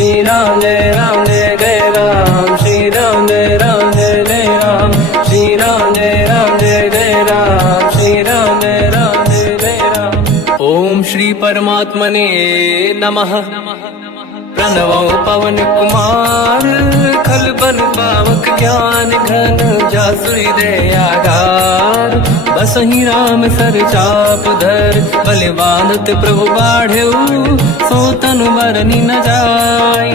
श्री राम जय जय राम, श्री राम जय जय राम, श्री राम जय जय राम, श्री राम जय जय राम। ओम श्री परमात्मने नमः। प्रणवो पवन कुमार, खल बल पावक ज्ञान घन, जासुरी दयागार। बसहि राम सर चाप धर, बलवानत प्रभु बाढ़ऊ, सो तनु मरनी न जाय।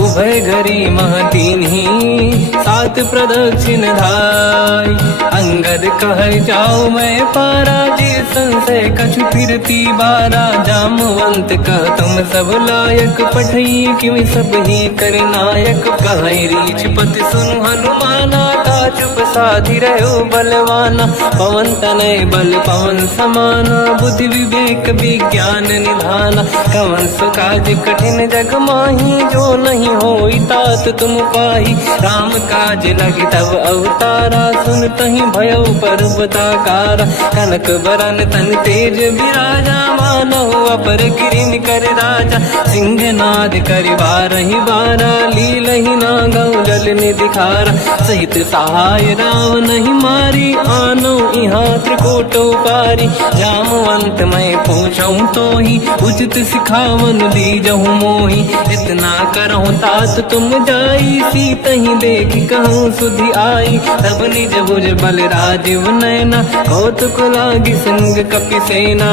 उभय घरी मह दीन्ही, सात प्रदक्षिण धाय। अंगद कह जाओ मैं पारा, जे संशय कछु फिरती बारा। जामवंत कह तुम सब लायक, पठई किमि सब ही कर नायक। कहीं रीछ पति सुनु हनुमाना, चुप साधि रहो बलवाना। पवन तनय बल पवन समाना, बुद्धि विवेक विज्ञान निधाना। कवन सो काज कठिन जग माही, जो नहीं होई तात तुम पाही। राम काज लगी तब अवतारा, सुन तहि भयउ पर्वताकारा। कनक बरन तन तेज विराजा, मानहु अपर गिरिन कर राजा। सिंहनाद करि बारहि बारा, लीलहि नागौ जल निधिखारा। सहित सहाय राव नहीं मारी, आनो यहाँ त्रिकोटो पारी। जामवंत मैं पूछऊं तो ही, उचित सिखावन दीजहु मोही। इतना करहु तात तुम जाई, सीतहि देखि कहूँ सुधि आई। तब निज भुज बल राजीव नैना, कौतुक लागी संग कपिसेना।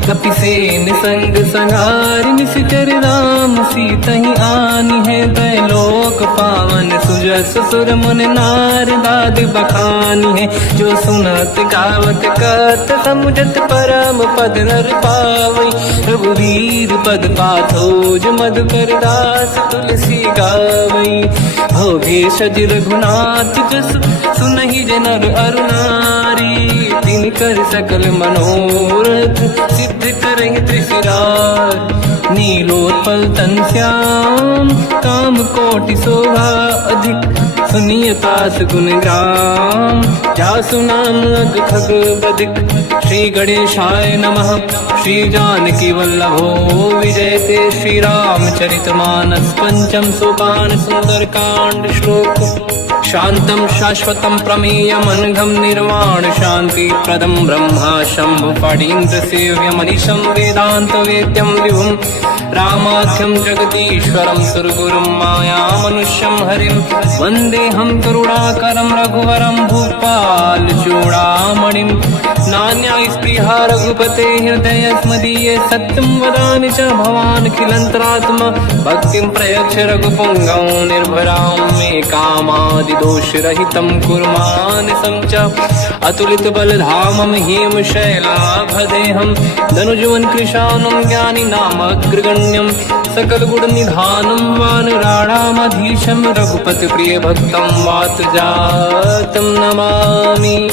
कपिसेन संग संहारि, निशिचर राम सीतहि आनी है। दैलोक पावन सुजस सुर मुन नार, दाद बखानी है। जो सुनत गावत कत, समुझत परम पद नर पावई। रघुवीर पद पाथोज, मधुकर दास तुलसी गावई। भोगे सज रघुनाथ जस, सुनहि जनर अरु नारी। तिन कर सकल मनोरथ, सिद्ध करहि त्रिशिरार। नीलोत्पल तन श्याम, काम कोटि शोभा अधिक। सुनिय पास गुण ग्राम, जासु नाम अग खग बदिक। श्री गणेशाय नमः। श्री जानकी वल्लभो विजयते, श्री रामचरित मानस। पंचम सोपान सुंदर कांड श्लोक। शांतं शाश्वतं प्रमेयम्, अनघं निर्वाण शांति प्रदं। ब्रह्मा शंभु फणीन्द्र सेव्यम्, मनीषं वेदांत वेद्यं विभुम्। रामाख्यं जगदीश्वरं, सुरगुरुं मायामनुष्यं हरिं। वन्देऽहं करुणाकरं रघुवरं, भूपाल चूडामणिं। नान्या स्पृहा रघुपते हृदय स्मदीये, सत्यं वदामि च भवानखिलन्तरात्मा। भक्तिं प्रयच्छ रघुपुङ्गं, निर्भरां मे कामादिदोषरहितं कुर्मानसं च। अतुलित बलधामं हेमशैलाभदेहं, धनुजवन कृशानं ज्ञानी नामग्रगण्यं। सकल गुण निधानं वानराणामधीशं, रघुपति प्रिय भक्तं वात जातं नमामि।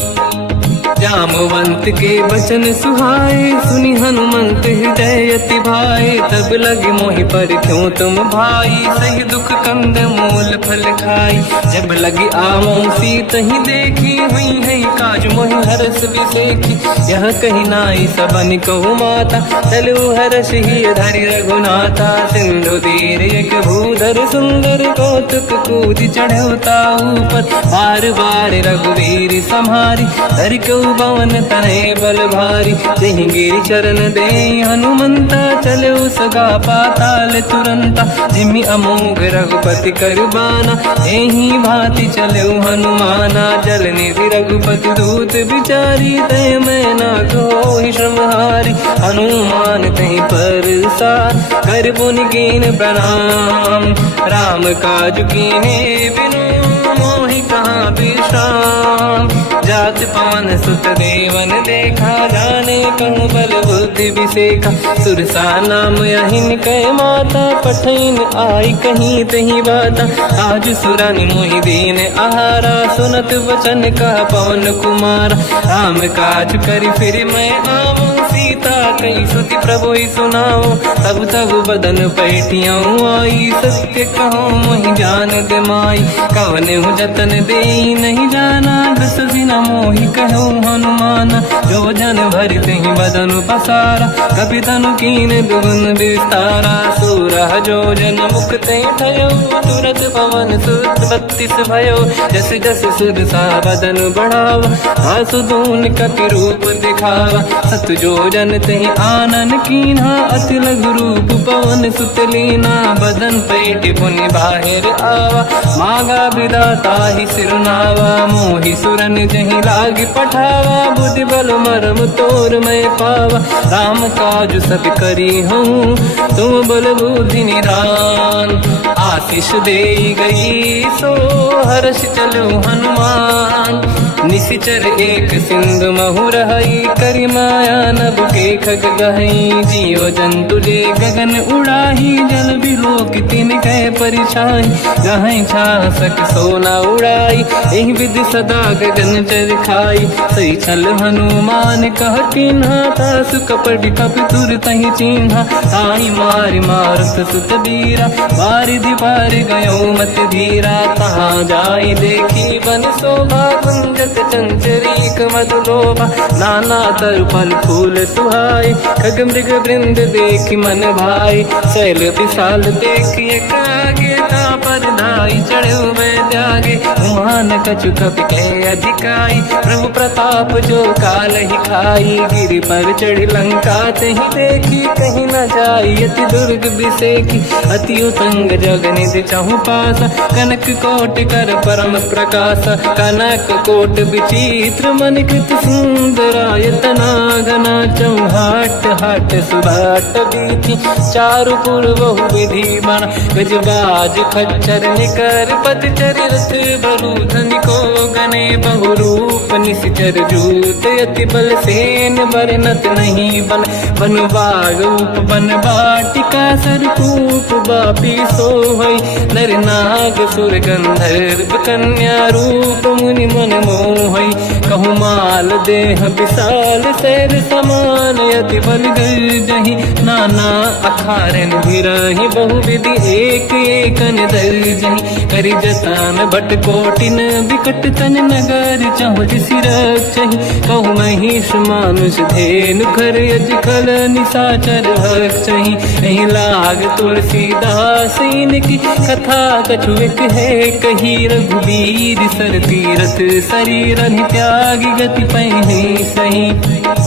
जामवंत के वचन सुहाए, सुनि हनुमंत हृदय अति भाए। तब लगे मोहि पर क्यों तुम भाई, सही दुख कंद मूल फल खाई। जब लगी आवों सीतहि देखी, हुई है काज मोहि हरस बिसेखी। यह कही नाई सबन कहु माता, चलु हरष ही धरि रघुनाथा। सिंधु तीर एक भूधर सुंदर, कौतुक कूदि चढ़ौता ऊपर। बार बार रघुवीर सम्हारी, धरि कऊ पवन तनय बल भारी। जहि गिरि चरण दे हनुमंता, चले सगा पाताल तुरंता। जिमि अमोघ रघुपति कर बाना, एहि भांति चले हनुमाना। जल निधि रघुपति दूत बिचारी, तय मैं ना कोहि श्रमहारी। हनुमान तहि परसा, कर पुनि कीन प्रणाम। राम काज कीन्हे बिनु, मोहि कहाँ विश्राम। जात पवन सुत देवन देखा, जाने कहूँ बल बुद्धि विसेखा। सुरसा नाम यहिन कै माता, पठैन आई कहीं तही बाता। आज सुरनि मोहि दीन आहारा, सुनत वचन का पवन कुमार। राम काज करि फिर मैं आवूं, सीता कई सुति प्रभु सुनाओ। तब तब बदन पैठियाँ आई, सत्य कहो मोहि जान दे माई। कवन जतन दे नहीं जाना, दस दिन मोहि कहु हनुमान, जो जन भरते ही बदन पसारा, कपि तनु कीन दुगुन विस्तारा। सूरह जो जन मुख ते भयो, तुरत पवन सुत 32 भयो। जस जस सुध सा बदन बढ़ावा, आसु दून कपि रूप दिखावा। सत जो जन ते आनन कीन्हा, अति लघु रूप पवन सुत लीना। बदन पेट पुनि बाहिर आवा, मांगा विधाता ही सिरनावा। मोहि सुरन जहि लाग पठावा, बुद्धि बल मरम तोर मैं पावा। राम काज सब करी हूँ, तुम बल बुद्धि निधान। आशीष दे गई सो हर्ष चलो हनुमान। निशिचर एक सिंधु महु रहई, करि माया नभ के खग गहई। जीव जंतु ले गगन उड़ाही, जल बिलोक तिन कह परिछाई। गहई छासक सोना उड़ाई, एहि विधि सदा गगन चर खाई। सही छल हनुमान कह किन्हा, तासु कपट कपि तुर तहि चिन्हा। ताई मारि मारुत सुत बीरा, बारिधि पार गयो मत धीरा। तहाँ जाई देखी बन शोभा, कुंजत चंचरीक मधुलोभा। नाना तर फल फूल सुहाई, खग मृग वृंद देखि मन भाई। शैल विशाल देखिए कागे, पर धाई चढ़ो मैं त्यागे। उमान कछु कपि के अधिकाई, प्रभु प्रताप जो काल ही खाई। गिरि पर चढ़ी लंका ते ही देखी, कहीं न जाई अति दुर्ग बिसेकी। अति उतंग जग निधि चहु पासा, कनक कोट कर परम प्रकाश। कनक कोट विचित्र मन कृत सुंदरायतना घना। चौहाट हाट सुभाट बीथी, चारु पुर बहु विधि बना। गजबाज खच्चर निकर पतचर, रथ बरु धनिको गने बहु रूप। निशिचर जूत अति बल सेन, बरनत नहीं बन। बन बाग रूप बन बाटिका, सरकूप बापी सोहई। नर नाग सुर गंधर्व कन्या, रूप मुनि मन मोहई। कहु माल देह विशाल, शैल समान अति बल गर्जहि। नाना अखारन भिरहि, बहु विधि एक एकन दर्जहि। करि जतन भट कोटिन, विकट तन नगर चहु जिसि रक्षहि। कहु महिष मानुष धेनु, खर यज खल निशाचर भक्षहि। एहि लाग तुलसीदास इनकी, कथा कछु एक है कही। रघुबीर सर तीरथ शरीर, त्यागी गति पहि सही।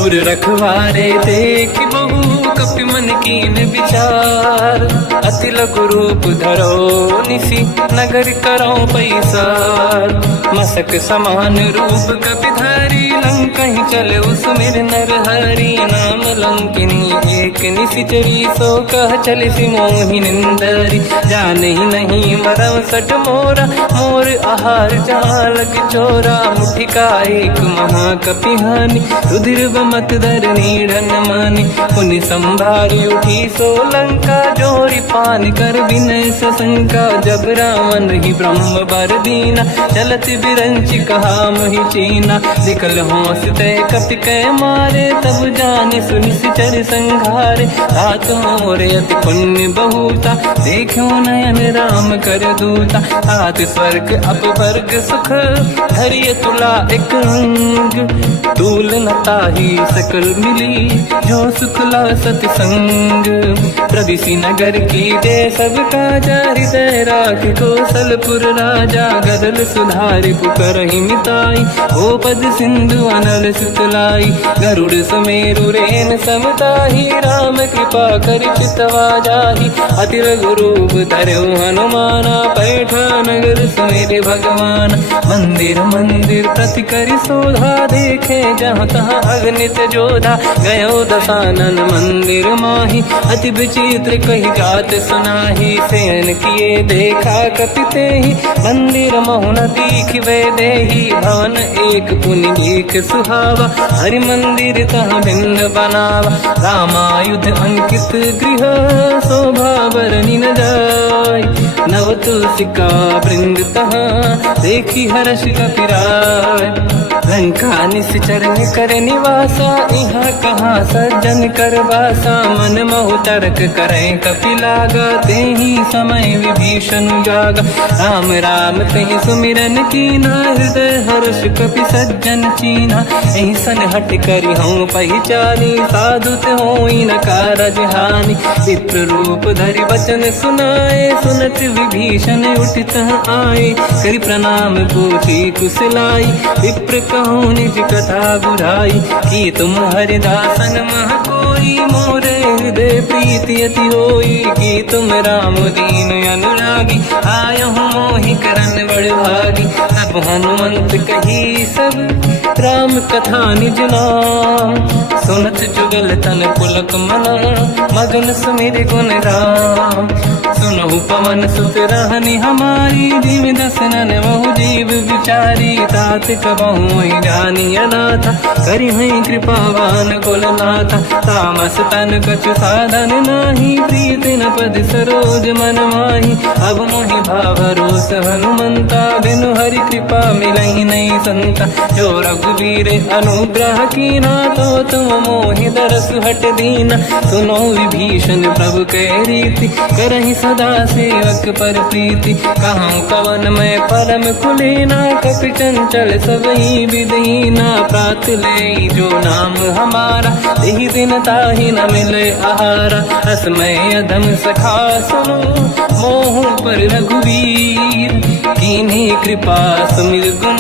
उर रखवारे देख बहु, कपि मन कीन विचार। अति लघु रूप धरो निसी, नगर करो पैसार। मसक समान रूप कपि धारी, लंका ही चले उसमें नर हरि। नाम लंकिनी एक निशिचरी, सो कह चले सि मोहि निंदरी। जान ही नहीं मरम सट मोरा, मोर आहार जालक चोरा। मुठिका एक महाकपि हानि, रुधिर बमत धर नीढ़न मानि। पुनि संभारी उठी सो लंका, जोरी पान कर विनय सशंका। जब रावण ही ब्रह्म बर दीना, चलत बिरंच कहा मोहि चीना। निकल होश तय कपि कै मारे, तब जाने सुनिश्चर संघारे। तात मोर अति पुण्य बहुता, देखो नयन राम कर दूता। तात स्वर्ग अपवर्ग सुख, धरिय तुला एक अंग। तूल न ताहि सकल मिली, जो सुखला सतसंग। प्रदिशि नगर की जय सब काजा, हृदय राख कौशलपुर राजा। गदल सुधारि पुकारहि मिताई, ओ पद सिंधु अनल सुतलाई। गरुड़ सुमेरु रेन समताहि, राम कृपा कर चितवा जाहि। अति लघु रूप धरौ हनुमाना, पैठा नगर सुमेरे भगवान। मंदिर मंदिर प्रति करि शोधा, देखे जहाँ तहाँ अगणित जोधा। गयो दशानन मंदिर माहि, अति विचित्र कही जात सुनाहि। शयन किए देखा कपि तेहि, मंदिर महु न दीखिबे देहि। भवन एक पुनि देख सुहावा, हरि मंदिर तहाँ भिन्न बनावा। रामायुध अंकित गृह, शोभा बरनि न जाय। नव तुलसिका वृंद तहाँ, देखी हर्ष कपि राय। लंका निश्चर कर निवासा, यहाँ कहाँ सज्जन कर वासा। मन महु तर्क करें कपिलागा, ते ही समय विभीषण जागा। राम राम तेहि सुमिरन कीना, हृदय हर्ष कपि सज्जन चीन्हा। ऐसन हट करि हूँ पहिचानी, साधु ते होई न कारज हानि। विप्र रूप धरि वचन सुनाए, सुनत विभीषण उठित आए। करि प्रणाम पूछी कुशलाई, विप्र कहूँ निज कथा बुझाई। कि तुम हरिदासन मह कोई, मोरे हृदय प्रीति अति होई। कि तुम राम दीन अनुरागी, आयहु मोहि करन बड़ भागी। तब हनुमंत कही सब राम कथा निज नाम, सुनत जुगल तन पुलक मना, मगन सुमिर गुण राम। सुनहु पवन सुत रहनी हमारी, जीव दसनन बहु जीव विचारी। तात कबहु जानी अनाथा, करि हैं कृपावान कुलनाथा। तामस तन कछु साधन नाही, प्रीत न पद सरोज मन माही। अब मोहि भावरोस हनुमंता, बिनु हरि कृपा मिलहि नहीं संता। जो रघुवीर अनुग्रह कीना, तो तुम मोहि दरस हट दीना। सुनो विभीषण प्रभु के रीति, करहि सदा सेवक पर प्रीति। कहूँ कवन मैं परम कुलीना, कपि चंचल सबही विदहीना। प्रात ले जो नाम हमारा, यही दिन ताहि न मिले आहारा। असमय अधम सखा सुनो, मोह पर रघुवीर। कीन्ही कृपा सुमिर गुण,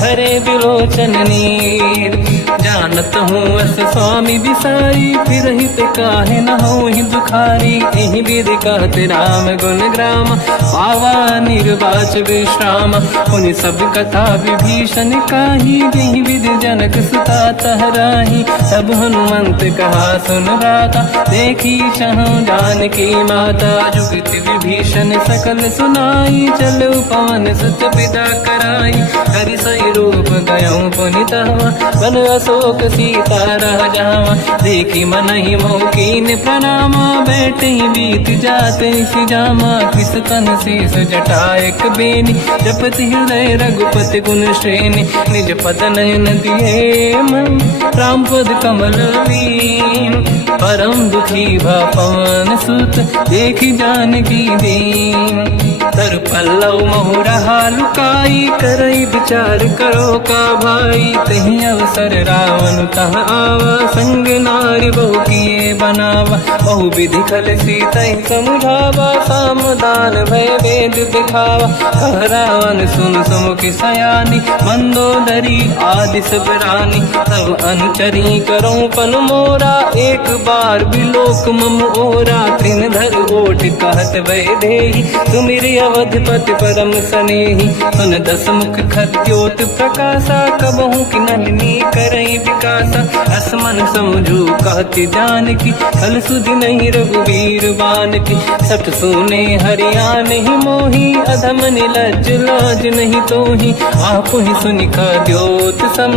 हरे बिलोचन नीर। जानत हूँ अस स्वामी बिसारी, फिर हित काहे न होहि दुखारी। एहि विधि कहते राम गुण ग्राम, पावा निर्वाच विश्राम। पुनि सब कथा विभीषण काही, जेहि विधि जनक सुता तहराही। तब हनुमंत कहा सुन राता, देखी चहु जानकी माता। जुगति विभीषण सकल सुनाई, चलो पवन सुत पिता कराई। हरि सही रूप गयऊँ पुनितवा, बन अशोक सीता रह जावा। देखी मनहि मोह कीन प्रणामा, बैठे ही बीत जाते सिजामा। किस तन शेष जटा एक बेनी, जपति हृदय रघुपति गुण श्रेणी। निज पद नयन दिए मन, राम पद कमल लीन। परम दुखी भा पवन सुत, देखी जानकी दीन। तर पल्लव महु रहा लुकाई, करई विचार करो का भाई। तहि अवसर रावण तह आवा, संग नारी बहु किए बनावा। बहु विधि खल सीतहि समुझावा, सामदान भय वेद दिखावा। कह रावण सुन सुमुखि सयानी, मंदोदरी आदि सब रानी। तब अनुचरी करो पन मोरा, एक बार बिलोक मम ओरा। तृण धर ओठ कहत भय देहि, सुमिरि अवधपति परम सनेहि। सुन दस मुख खद्योत प्रकाशा, कबहु कि नलिनी करई विकासा। असमन समझू कहति जानकी, खल सुधि नहीं रघुवीर बानकी। सठ सुने हरिया नहीं मोही, अधम निलज्ज लाज नहीं तोही। आप ही सुनि खद्योत सम,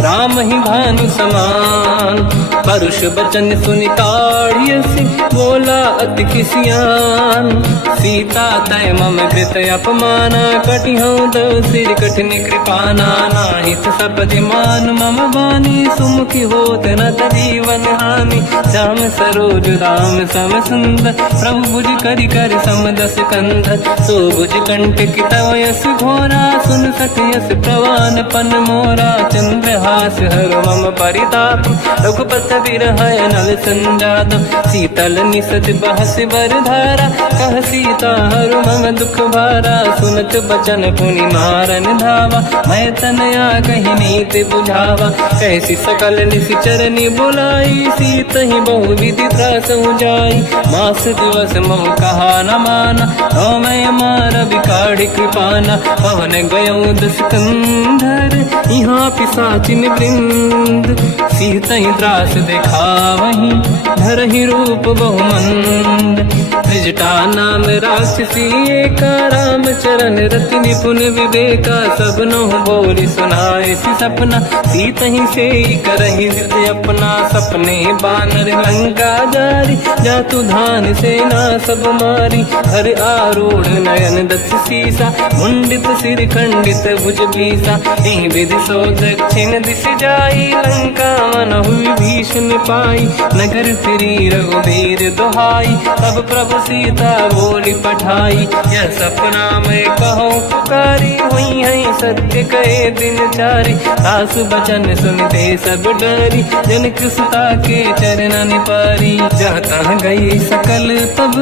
राम ही भानु समान। परुष बचन सुनि ताड़ियसि, बोला अति किसियान। सीता तय मम कृत अपमाना, कटिहऊँ दो सिर कठिन कृपाना। नाहित सपदि मान मम बानी, सुमुखी होत न जीवन हानि। श्याम सरोज राम सम सुंदर, प्रभु भुज करि कर सम दस कंधर। सो भुज कंटक तव यस घोरा, सुन सत यस प्रवान पन मोरा। चंद्रहास हर मम परिताप, रघुपत विरह नल संजात। शीतल निसत बहस बर धारा, कह सीता हर मम दुख भारा। सुनत बचन पुनि मारन धावा, मैं तनया कही नीति बुझावा। कैसी सकल निश्चरनि बुलाई, सीत ही बहु विधि त्रास जाई। मास दिवस मोह कहा न माना, तो मैं मार बिकाढ़ कृपाना। पवन गयऊँ दस कंधर, यहाँ पिशाचिन वृंद। सीत ही त्रास दिखावहीं, धरहि रूप बहुमंद। त्रिजटा नाम राक्षसी एका, राम चरण रति निपुण विवेका। सब नहुँ बोली सुनाए सि सपना, सीत ही से करहि हृदय अपना। सपने बानर लंका जारी, जातु धान सेना सब मारी। हर आरूढ़ नयन दस सीसा, मुंडित सिर खंडित भुज बीसा। एहि विधि सो दक्षिण दिश जाई, लंका मनहु विभीषण पाई। नगर फिरी रघुबीर दुहाई, तब प्रभु सीता बोली पठाई। यह सपना मैं कहूँ पुकारी, हुई है सत्य कहे दिन चारी। सास बचन सुनते सब डरी, जनक सुता के चरणन पारी। जहाँ तहाँ गई सकल तब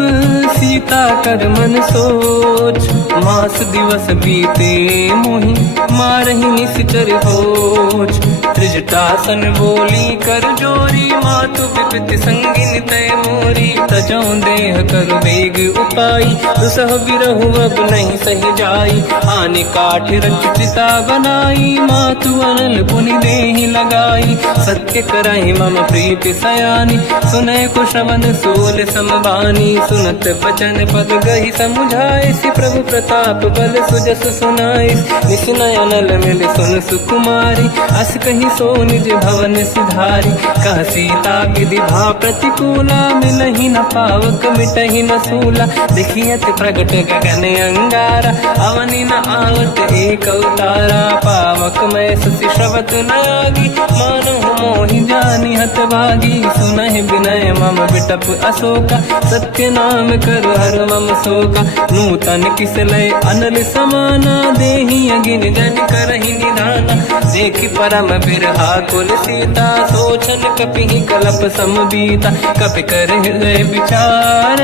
सीता कर मन सोच। मास दिवस बीते मोहि मारहि निश्चर होच। त्रिजटासन बोली कर जोरी, मातु विपति संगिन तय मोरी। तजौ देह कर वेग उपाई, दुसह बिरहु अब नहीं सही जाई। आने काठ रचिता बनाई, मातु अनल पुनि देहि लगाई। सत्य करहि मम प्रीति सयानी, सुनय कुशवन सोल समबानी। सुनत बचन पद गहि समुझाए, सि प्रभु प्रताप बल सुजस सुनाई। निसुनय अनल मिल सुन सुकुमारी, अस कहि सो निज भवन सिधारी। कह सीता विधि भा प्रतिकूला, मिलहि न पावक मिटहि न सूला। देखियत प्रगट गगन अंगारा, अवनि न आवत एक अवतारा। पावक मैं ससि श्रवत न आगी, मानहु मोहि जानि हत भागी। सुनहि विनय मम बिटप अशोका, सत्य नाम कर हर मम शोका। नूतन किस लय अनल समाना, देहि अगिन जन करहि निधाना। देखि परम बिरहा कुल सीता, सोचन कपिहि कलप समबीता। कपि कर हृदय विचार,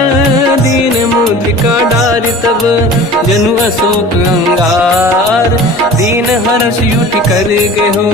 दीन मुद्रिका डारि तब जनु अशोक अंगार। दीन हर्ष युति कर गेहु,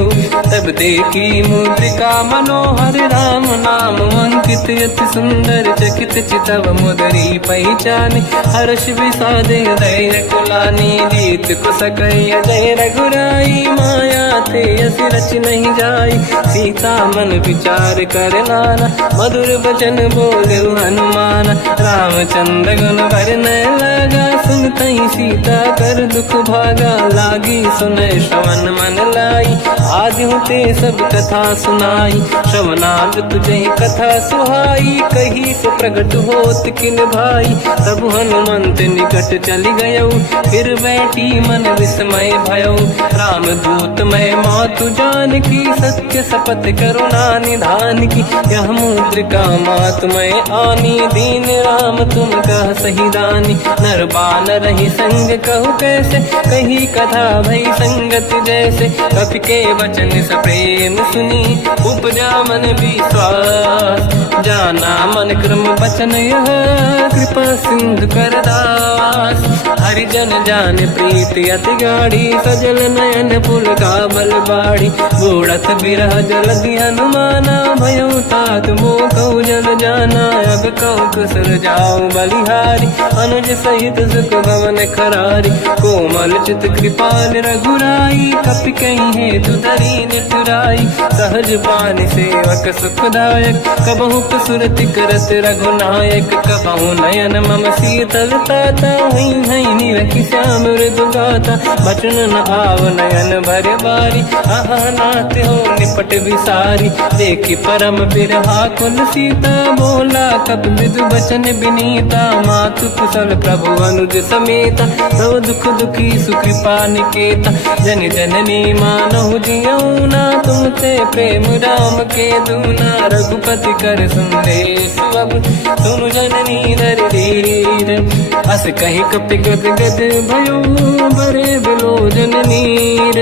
तब देखी मुद्रिका मनोहर। राम नाम अंकित अति सुंदर, चकित चितव मुदरी पहचान। हर्ष विषादे हृदय कुलानी, जीत कुसकय जय रघुराई। माया ते अस रच नहीं जाई, सीता मन विचार कर नाना। मधुर बचन बोले हनुमान, रामचंद्र गुण वर्णय लगा। सुनतहि सीता कर दुख भागा, लागी सुनय श्रवण मन लाई। आदि होते सब कथा सुनाई, श्रवणार्थ तुझे कथा सुहाई। कही से प्रगट होत किन भाई, तब हनुमंत निकट चली गयो। फिर बैठी मन विस्मय भयो, राम दूत मैं मातु जान की। सत्य शपथ करुणा निधान की, यह मुद्रिका मातु मैं आनी। दीन राम तुम कह सही दानी, नर बानर ही संग कहु कैसे। कही कथा भई संगत जैसे, कपि के वचन सप्रेम सुनी। उपजा मन विश्वास, जाना मन क्रम वचन यह। कृपा सिंधु कर दास, हरिजन जान प्रीति अति गाढ़ी। सजल नयन पुल का बल बाढ़ी, बूढ़त बिरह जलधि हनुमाना। भयो तात मोह कहु जल जाना, अब कहु कुशल जाऊ बलिहारी। अनुज सहित सुख भवन करारी, कोमल चित कृपाल रघुराई। कपि कहीं हेतु धरी निठुराई, सहज पानि सेवक सुखदायक। कबहु कसुरति करत रघुनायक, कबहु नयन मम शीतल ताता। हुई है निरखि श्याम मृदु गाता, बचन न आव नयन भर बारी। आहा नाथ हो निपट विसारी, देखि परम बिरहा कुल सीता। बोला कपि मृदु बचन बिनीता, मातु कुशल प्रभु अनुज समेता। सब दुख दुखी सुकृपा निकेता, जन जननी मानहु जियौना। तुमसे प्रेम राम के दूना, रघुपति कर संदेश अब सुनु जननी नर धीर। अस कहि कपि गद गद भयो, बरे बिलोचन नीर।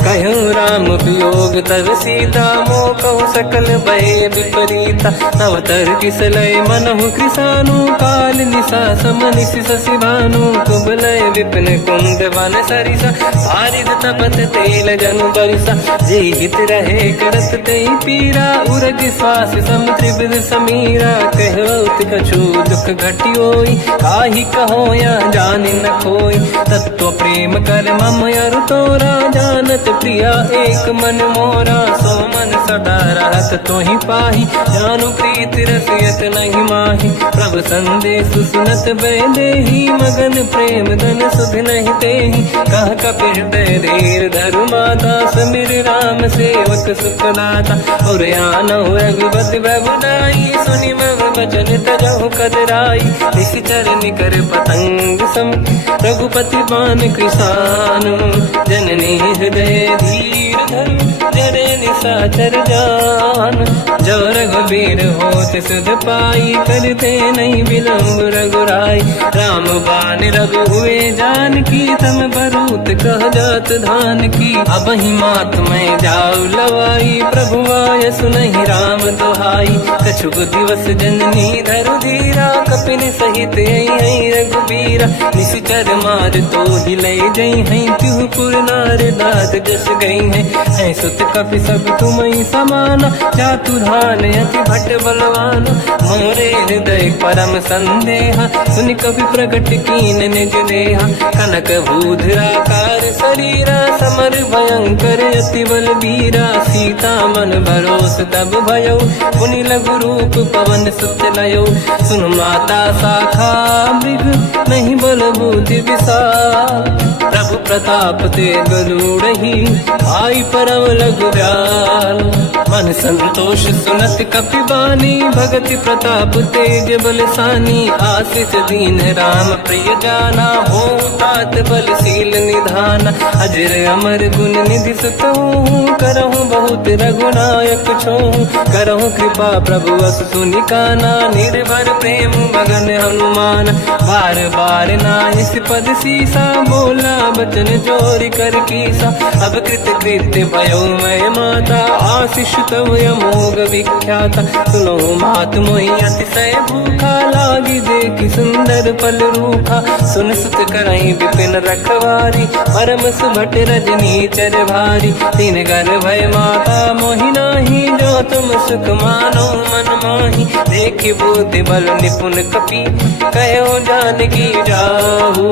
कहूँ राम वियोग तब सीता, मोह कहु सकल भय विपरीता। तव तर किस लय मनहु कृसानु, काल निशा समनिश शशि भानु। कुबलय विपिन कुंद वन सरिसा, बारिद तपत तेल जनु बरिसा। जे हित रहे करत ते पीरा, उरग श्वास सम त्रिविध समीरा। कहत कछु दुख घटियोई, काहि कहो या जानि न खोई। तत्व प्रेम कर मम अरु तोरा, जानत प्रिया एक मन मोरा, सो मन सदा रहत तो ही पाही, जानु प्रीत रसियत नहीं माही। प्रभु संदेश सुनत बैदेही, मगन प्रेम धन सुध नहीं तेही। कह कपि हृदय धीर धरु माता, समिर राम सेवक सुखदाता। और आनहु रघुपति बहुदाई, सुनि मम वचन तजहु कदराई। निश्चर निकर पतंग सम, रघुपति बान कृसानु। जननी हृदय धीर धरु, जरे निशाचर जान। जो रघुबीर होत सुध पाई, करते नहीं विलम्ब रघुराई। राम बान रघु हुए जानकी, तम बरूत कह जात धान की। अब ही मात मैं जाऊ लवाई, प्रभु आय सुनहि राम दोहाई। कछुक दिवस जननी धरु धीरा, कपिन सहित आई रघुबीरा। निश्चर मार तो ही ले जई हैं, त्युह पुर नार दाद जस गई हैं। सुत कपि सब तुमहि समाना, जातु धान अति भट बलवान। मोरे हृदय परम संदेहा, सुनि कपि प्रगट कीन निज देहा। कनक भूधराकार शरीरा, समर भयंकर अति बलबीरा। सीता मन भरोस तब भयो, पुनि लघु रूप पवन सुत लयो। सुन माता शाखा मृग, नहीं बल बुद्धि विशाल। प्रभु प्रताप ते गरुड़हि, आई परम लघु दयाल। मन संतोष सुनत कपि बानी, भगति प्रताप तेज बलसानी। आशीष दीन राम प्रिय जाना, हो तात बलशील निधान। अजर अमर गुण निधि सुतहु, करहु बहुत रघुनायक छोहु। करहु कृपा प्रभु अस सुनि काना, निर्भर प्रेम मगन हनुमान। बार बार नाहिस पद सीसा, बोला बचन जोरि कर कीसा। अब कृत कृत्य भयो मैं माता, आशीष तव अमोघ विख्याता। सुनो मात मोहि अतिशय भूखा, लागी देखि सुंदर फल रूखा। सुन सुत करहि विपिन रखवारी, परम सुभट रजनी चर भारी। तीन घर भय माता मोहि नाही, जो तुम सुख मानो मन माही। देखि बुद्धि बल निपुण कपि, कहो जानकी जाहू।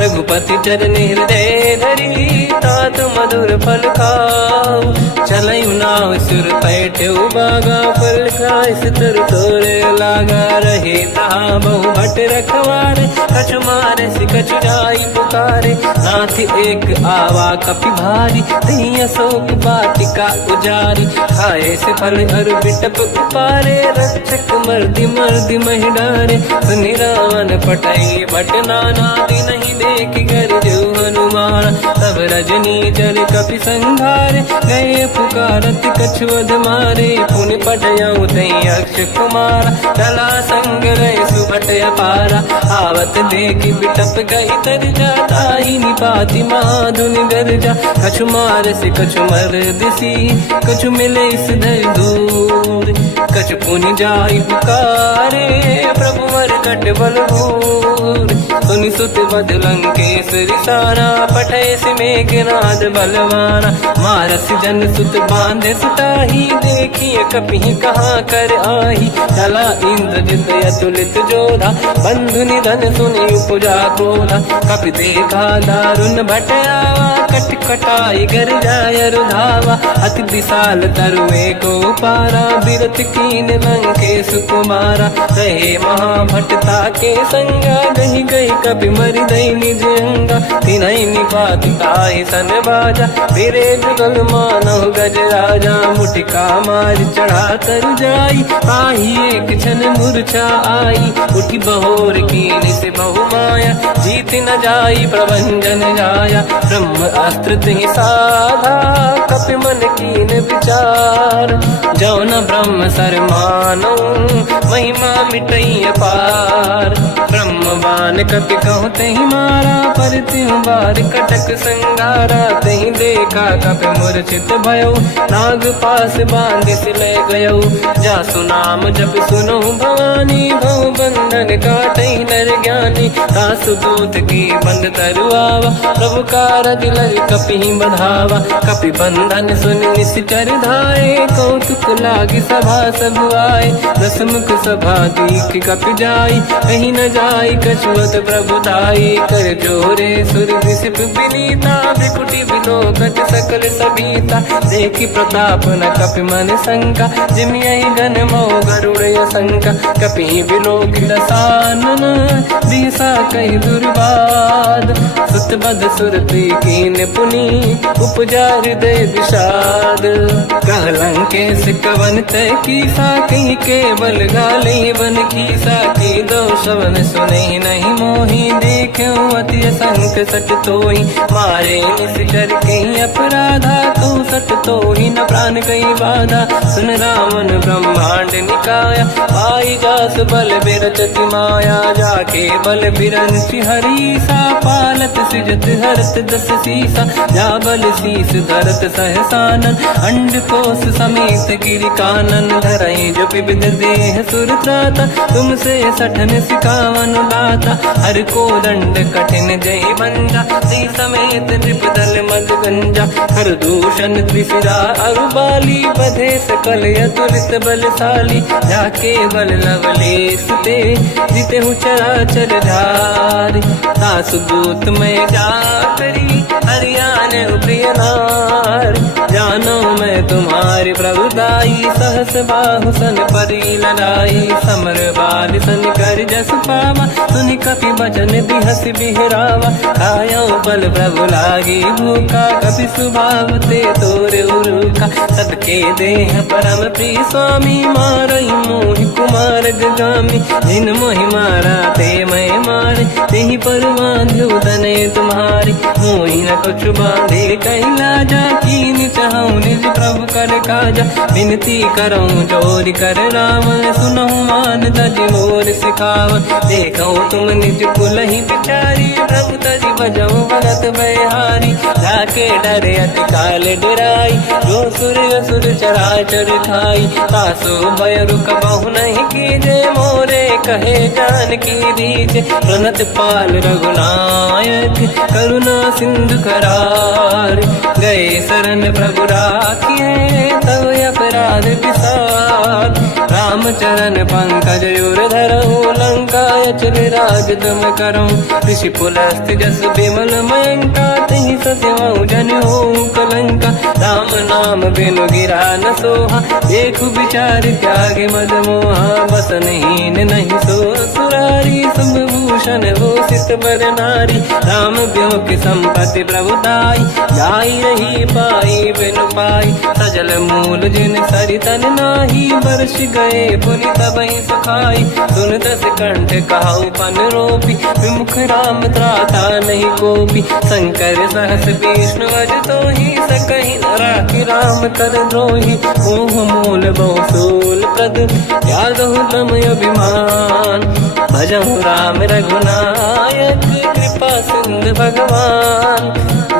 रघुपति चरण हृदय धरी, तात मधुर फल खाऊ। चलऊ नाव सुर पैठ उबागा, फल खाय सितर तोरे लागा। रहे तहाँ बहु भट रखवारे, कछु मारे सि कछु जाई पुकारे। नाथ एक आवा कपि भारी, दही अशोक वाटिका उजारी। खाए से फल अर बिटप उपारे, रक्षक मर्दि मर्दि महि डारे। सुनि रावण पटई भट नाना, नहीं देख कर जो हनुमान। तब रजनी जल कपि संघारे, गए पुकारत कछुअध मारे। पुनि पटयऊ तई अक्ष कुमारा, चला संग रहे सुभट अपारा। आवत देखि बिटप गई तरजा, ताहि निपाति माधुनि गरजा। कछु मार से कछु मर दिसी, कछु मिले इस धर दूर। कछु पुनि जाई पुकारे, प्रभु मरकट बलभूर। सुनि सुत बद लंकेश्वरी सारा, पठय से मेघनाद बलवाना। मारस जन सुत बांधे सुताही, देखिए कपि कहाँ कर आही। चला इंद्रजित अतुलित जोधा, बंधु निधन सुनि उपजा क्रोधा। कपि देखा दारुण भट आवा, कट कटाई गर जाय रुधावा। अति विशाल तरुए को पारा, बिरत कीन लंकेश कुमारा। रहे महाभटता के संगा, गही गई कपि मरि दई निज अंगा। तिन्हि निपाति ताहि सन बाजा, फिरे जुगल मानव गज राजा। मुटिका मार चढ़ा तर जाई, पाही एक क्षण मूर्छा आई। उठी बहोर कीन से बहु माया, जीत न जाई प्रभंजन जाया। ब्रह्म अस्त्र तिहि साधा, कपि मन कीन विचार। जो न ब्रह्म सर मानो, महिमा मिटई अपार। ब्रह्मवान कपि कहु तहि मारा, पर त्यों बार कटक संगारा। तहि देखा कपि मूर्छित भयो, नाग पास बांध सिले गयो। जासु नाम जप सुनो भवानी, भव बंधन काटहि नर ज्ञानी। दास दूत की बंद तरुआवा, प्रभु कारज लग कपि बधावा। कपि बंधन सुन निश्चर धाये, कौतुक लागी सभा सब आए। दसमुख सभा दीख कपि जाई, कहीं न जाई कछुअत प्रभु दाई। कर जोरे सुर विसिप विनीता, विकुटी विलोकत सकल सबीता। देखी प्रताप न कपि मन शंका, जिमियहि गण मोह गरुड़ असंका। कपि विलोकित सानन, दिशा कहि दुर्बाद। सुत बद सुरति कीन पुनि, उपजा हृदय विषाद। कहलंकेश कवन तय कीसा, कहीं केवल गाले बन कीसा। की दो शवन सुने नहीं मोही, देख्यो अति असंक सट तोहि। मारे निश्चर कहीं अपराधा, तो सट तोहि न प्राण कहीं बाधा। सुन रावण ब्रह्मांड निकाया, पाई जास बल बिरचति माया। जाके बल बिरंचि हरीसा, पालत सृजत हरत दस सीसा। जा बल शीस धरत सहसानन, अंड कोश समेत गिरि कानन। धरई जो विविध देह सुर त्राता, तुमसे सठन सिखावन दाता। हर को दंड कठिन जय बंजा, सी समेत नृपदल मद गंजा। हर दूषण त्रिशिरा अरुबाली, बधे सकल अतुलित बलशाली। जाके बल लवलेश ते, जिते हूँ चराचर धारी। दास दूत में जा करी, हरियाण प्रिय नार। जानो मैं तुम्हारी प्रभुदाई, सहस बाहु सन परी लड़ाई। समर बाल सन कर जस पावा, सुनि कपि बचन बिहस बिहरावा। खायो बल प्रभु लागी भूखा, कपि स्वभाव ते तोरे उरुखा। सबके देह परम प्रिय स्वामी, मारई मोहि कुमार गगामी। जिन मोहि मारा ते मैं मारे, तेहि पर बांधो दने तुम्हारी। मोहि न कुछ बांधे कैलाजा, कीन चाहूं निज प्रभु कर काजा। विनती करऊं जोरि कर रावण, सुनहु मान तज मोर सिखावन। देखो तुम निज कुल ही बिचारी, प्रभु तज बजऊ भगत बहारी। जाके डरे अति काल डराई, जो सुर असुर चराचर खाई। तासो भय रुक बहु नहीं कीजे, मोरे कहे जान की दीजे। प्रणत पाल रघुनायक, करुणा सिंधु करार। गए शरण प्रभु राखिए, तब अपराध विसार। रामचरण पंकज उर धरऊं, लंका अचल राज तुम करऊं। ऋषि पुलस्त जस विमल मयंका, तिहि ससेवऊं जन होऊं कलंका। राम नाम बिनु गिरा न सोहा, देखु विचार त्यागे मद मोहा। बसनहीन नहीं सो सुरारी, शुभ भूषण हो सित बर नारी। राम ब्यों की संपत्ति प्रभुताई, जाई रही पाई बिनु पाई। सजल मूल जिन सरितन नाही, बरस गए पुनि तबहि सुखाई। सुन दस कंठ कहाऊ पन रोपी, विमुख राम त्राता नहीं कोपी। शंकर सहस विष्णु अज तोहि, सकहि न राखि राम कर द्रोही। मोह मूल बहु सूल प्रद, त्यागहु तम अभिमान। भजहु राम रघुनायक, कृपा सिंधु भगवान।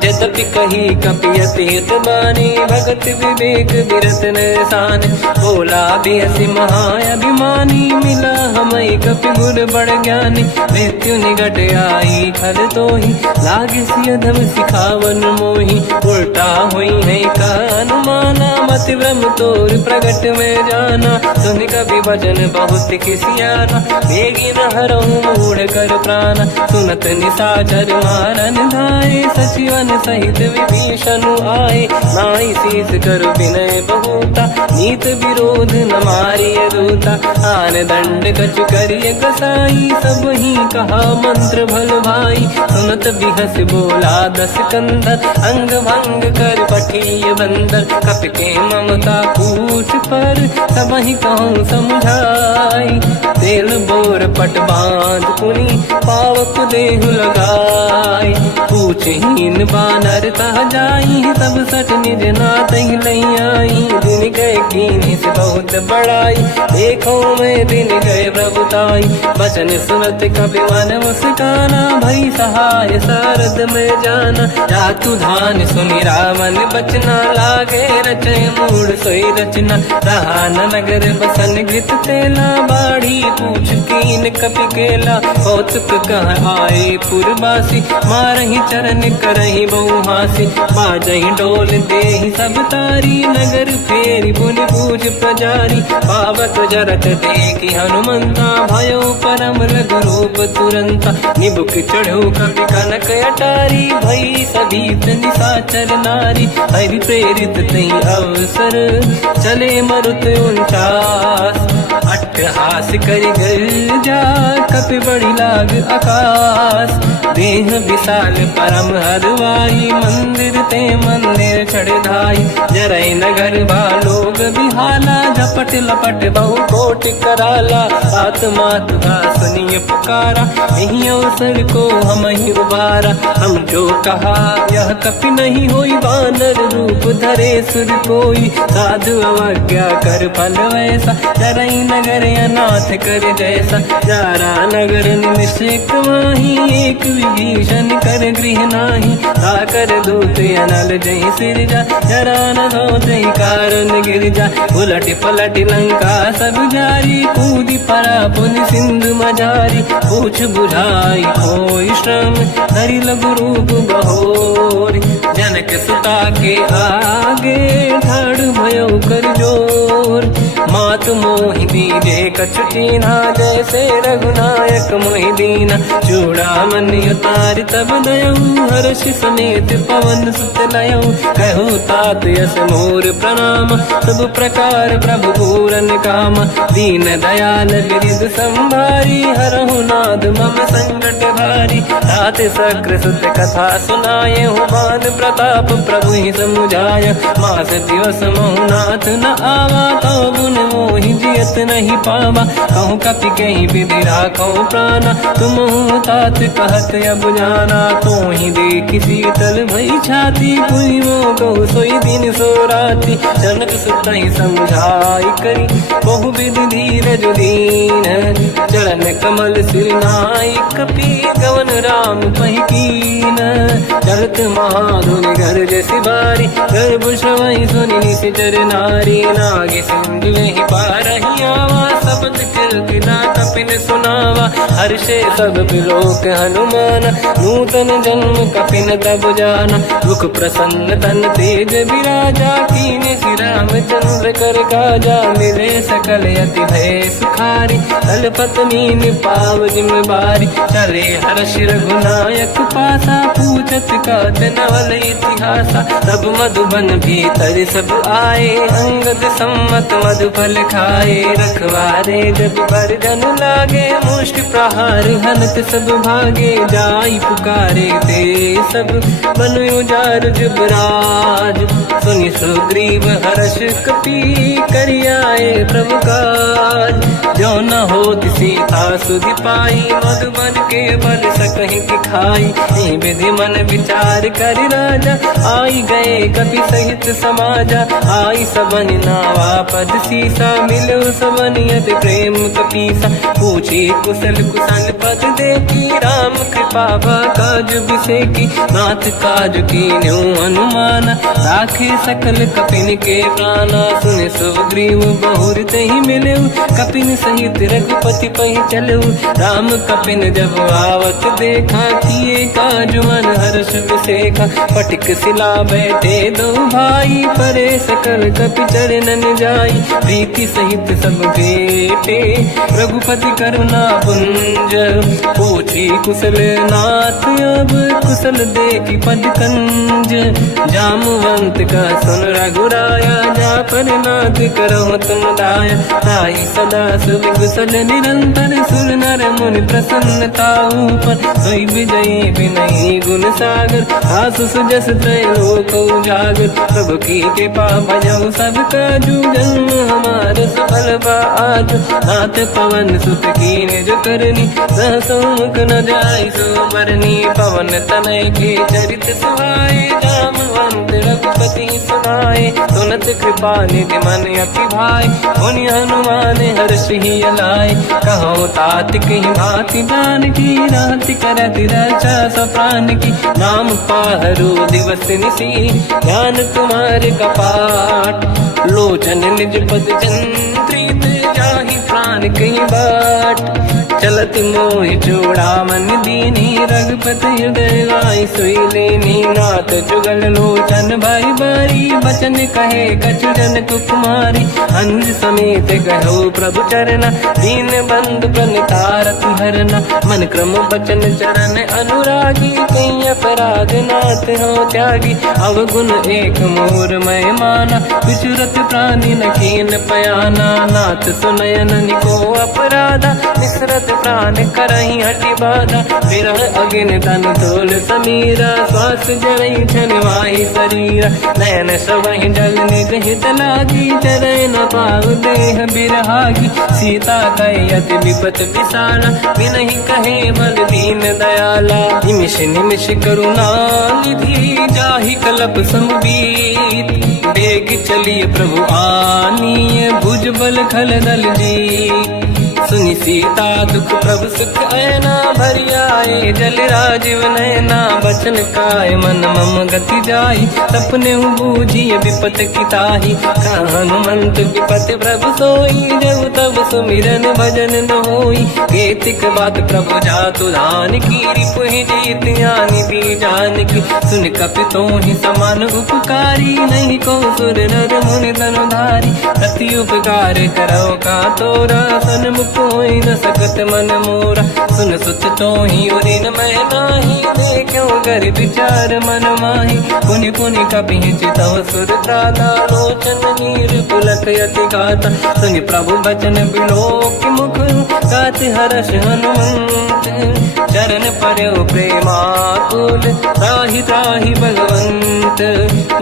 यद्यपि कही कपि अतीत बानी, भगत विवेक विरत निशान। बोला बिहसि महाअभिमानी, मिला हमई कपि गुर बड़ ज्ञानी। मृत्यु निकट आई खल तोहि, लागे सियधम सिखावन मोहि। उल्टा हुई है का अनुमाना, मति ब्रह्म तोर प्रगट में जाना। सुन कपि भजन बहुत किसियाना, बेगी न हरऊं मूढ़ कर प्राण। सुनत निशाचर मारन धाये, सचिवन सहित विभीषण आए। नाई शीस कर विनय बहुता, नीत विरोध न मारिय दूता। आन दंड कछु करिय कसाई, सब ही कहा मंत्र भल भाई। सुनत बिहस बोला दस कंदर, अंग भंग कर पठिय बंदर। कपि के ममता पूछ पर, सब ही कहूँ समझाई। तेल बोर पट बांध पुनि, पावक देहु लगाई। पूछहीन बात नर तह जाई, सब सट निज नाथ ही लई आई। दिन गए कीनी से बहुत बड़ाई, देखो मैं दिन गए प्रभुताई। बचन सुनत कपि मन मुस्काना, भई सहाय सारद में जाना। जातु धान सुनि रावण बचना, लागे रचे मूड सोई रचना। रहा न नगर बसन गीत तेला, बाढ़ी पूछ कीन कपि केला। कौतुक कह आए पुरवासी, मारही चरण करही बहु हासी। बाजही डोल देहि सब तारी, नगर फेरी पुनि पूछ प्रजारी। पावक जरत देखी हनुमंता, भयो परम रघुरूप तुरंता। निबुक चढ़ो कपि कनक अटारी, भई सभीत निशाचर नारी। हरि प्रेरित तई अवसर, चले मरुत 49। अट्टहास करि गर्जा, कपि बड़ी लाग आकाश। देह विशाल परम हरवाई, मंदिर ते मंदिर चढ़ धाई। जरई नगर बालोग बिहाला, झपट लपट बहु कोट कराला। आत्मात का सुनिय पुकारा, यही अवसर को हम ही उबारा। हम जो कहा यह कपि नहीं होई, वानर रूप धरे सुर कोई। साधु अवज्ञा कर फल वैसा, जरई नगर अनाथ कर जैसा। जारा नगर निमिषेक माही, एक विभीषण कर गृह नाही। ताकर दूत अनल जय सिरजा, जरा न होते कारण गिर जा। उलट पलट लंका सब जारी, कूदी परा पुन सिंधु मजारी। पूछ बुझाई कोई श्रम, धरि लघु रूप बहोरी। जनक सुता के आगे, ठाड़ भयो कर जोर। मात मोहि दीजे कछु कीन्हा, जैसे रघुनायक मोहि दीना। चूड़ामणि उतारि तब दयऊ, हर्ष समेत पवन सुत लयऊ। कहु तात यस मोर प्रणाम, सब प्रकार प्रभु पूरन काम। दीन दयाल बिरिद संभारी, हरहु नाद मम संकट भारी। तात सक्र सुत कथा सुनाए, हुमान प्रताप प्रभु ही समुझाय। मास दिवस महु नाथ न आवा, तौ गुण मोहि जियत नहीं पावा। कहूँ कपि कहीं विधि राखो प्राणा, तुम तात कहत अब जाना। तो ही देखी शीतल भई छाती, पुनि मोह कहु सोई दिन सो राति। जनक सुत ही समझाई करी, बहु विधि धीरज दीन। चरण कमल सिर नाई, कपि गवन राम पहि कीन। चलत महाधुनि गर्ज सिबारी, गर्भ श्रवई सुनि निशिचर नारी। नागे सिंधु ही पारही आवा, शब्द कीर्तना कपिन सुनावा। हर्षे सब बिलोक हनुमान, नूतन जन्म कपिन तब जाना। मुख प्रसन्न तन तेज विराजा, कीने श्री रामचंद्र कर काजा। मिले सकल यति भय सुखारी, तलपत मीन पाव जिम बारी। चले हर्ष रघुनायक पासा, पूछत कात नवल इतिहासा। तब मधुबन भीतर सब आए, अंगद सम्मत मधुफल खाए। रखवारे जब पर जन लागे, मुष्टि प्रहार हनत सब भागे। जाई पुकारे ते सब, मन उजार जुबराज। सुनि सुग्रीव हर्ष कपि, करियाए प्रभु काज। जो न होत सीता सुधि पाई, मधुबन के बल सकहि दिखाई। विधि मन विचार कर राजा, आई गए कपि सहित समाजा। आई सबन नावा पद सीसा, मिलो सबन यत प्रेम कपीसा। पूछी कुशल कुशल पद देखी, राम कृपा काज बिसेकी। नाथ काज कीन्हु हनुमाना, राखे सकल कपिन के प्राणा। सुन सुग्रीव बहुर तहि मिलऊ, कपिन सहित रघुपति पहि चलऊ। राम कपिन जब आवत देखा, किए काज मन हर्ष विसेखा। पटिक सिला बैठे दो भाई, परे सकल कपि चरणन जाई। प्रीति सहित सब बेटे, रघुपति करुणा पुंज। पूछी कुशल नाथ अब, कुशल देखी पद कंज। जामवंत का सुन रघुराया, जा पर नाथ करो तुम दाया। ताई सदा सुविकुशल निरंतर, सुर नर मुनि प्रसन्नता ऊपर। सोई विजयी विनयी गुण सागर, आसु सुजस त्रैलोक उजागर। प्रभु की कृपा भजऊ सब काजू, जन्म हमार सफल बा आज। नाथ पवन सुत कीन्ह जो करनी, सहसो मुख न जाय सुमरनी पवन तनय के चरित सुहाए जामवंत रघुपति सुनाए सुनत कृपा निधि मन अति भाई मुनि हनुमान हर्ष ही अलाय कहो तात कहीं भांति जान की रात करत रक्षा सप्रान की नाम पाहरो दिवस निसी ध्यान तुम्हारे कपाट लोचन निज पद चंद्रित जाहि प्राण कहीं बाट चलत मोहि चूड़ा मन दीनी रघुपति हृदय लाई सोई लेनी नाथ जुगल लोचन भाई बारी बचन कहे कछु जन कुमारी हंस समेत कहो प्रभु चरना दीन बंधु प्रणितारत हरना मन क्रम बचन चरण अनुरागी कहीं अपराध नाथ हो त्यागी अवगुण एक मोर मैं माना विचुरत प्राणी न कीन पयाना नाथ सुनयन निको अपराधा निसरत प्राण करही हटि बाधा विरह अगिन तन तोल समीरा श्वास जरई छनवाई शरीरा नयन सवहि जल निज हित लागी चरय न पाऊ देह बिरहागी सीता कहि अति विपत विसाला बिनहि कहे बल दीन दयाला निमिष निमिष करुणा निधि जाहि कलप समबीत बेग चलिए प्रभु आनीय भुज बल खल दल जी सुनि सीता दुख प्रभु सुख ऐना भरि आए जल राजीव नैना बचन काय मन मम गति जाई सपने बूझिए विपत किताही हनुमंत विपत प्रभु सोई जब तब सुमिरन भजन न होई केतिक बात प्रभु जातु धान की रिपुहि जीत यानि दी जान की सुन कपि तोहि समान उपकारी नहीं को सुर नर मुनि तनुधारी प्रति उपकार करो का तोरा सन्मुख कोई न सकत मन मोरा सुन सुत तो ही उदिन मैं नाही देखो कर विचार मन माही पुनि पुनि कपि चितव सुर त्राता लोचन नीर पुलक यति गाता सुनि प्रभु बचन बिलोक मुख गाति हर्ष हनुमंत चरण पर्यो प्रेमाकुल त्राहि त्राहि भगवंत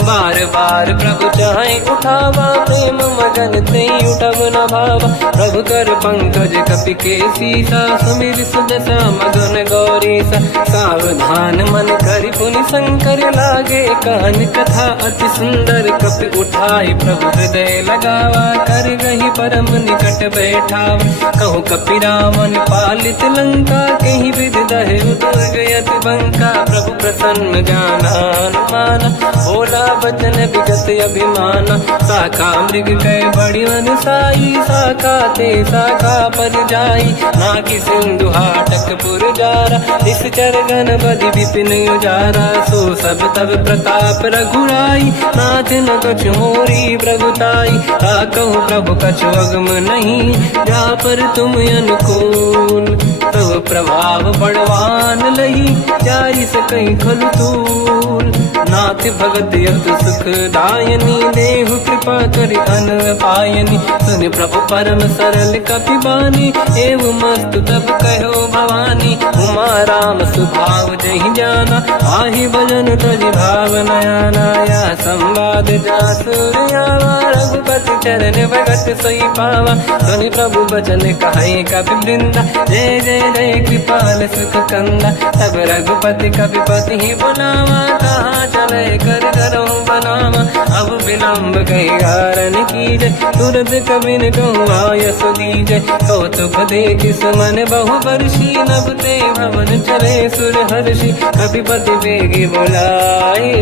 बार बार प्रभु चाहे उठावा प्रेम मगन ते उठब न भावा प्रभु कर पंकज कपि के सीसा सुमिर सुदशा मगन गौरीसा सावधान मन करि पुनि शंकर लागे कहन कथा अति सुंदर कपि उठाई प्रभु हृदय लगावा कर गही परम निकट बैठावा कहु कपि रामन पालित लंका कहीं विधि दहे दुर्ग यति बंका प्रभु प्रसन्न जाना अनुमाना बोला बचन विगत अभिमाना शाखा मृग कह बड़ी मन साई शाखा ते शाखा पर जाई नाकि सिंधु हाटक पुर जारा इस चरगन बदि विपिन उजारा सो सब तब प्रताप रघुराई नाथ न कछु मोरी प्रभुताई कहूँ प्रभु कछु अगम नहीं जा पर तुम अनुकूल तब प्रभाव बड़वान लही जाई सकई खलु तूल नाथ भगत यत सुख दायनी देहु कृपा करि अन पायनी सुन प्रभु परम सरल कपि बानी एव मस्त तब कहो भवानी उमा राम सुभाव जहि जाना आहि भजन तजि भाव नयाना या संवाद जासुर आवा रघुपति चरण भगत सोई पावा सुनि प्रभु बचन कहे कपि वृंदा जय जय जय कृपाल सुख कंदा तब रघुपति कपिपति ही बुलावा कहाँ चले कर करो बनावा अब विलम्ब कई कारण कीजय तुरंत कबिन कहूँ आयस दीजय कौतुक देख सुमन बहु वर्षी नभ ते भवन चले सुर हर्षि कपिपति बेगी बुलाए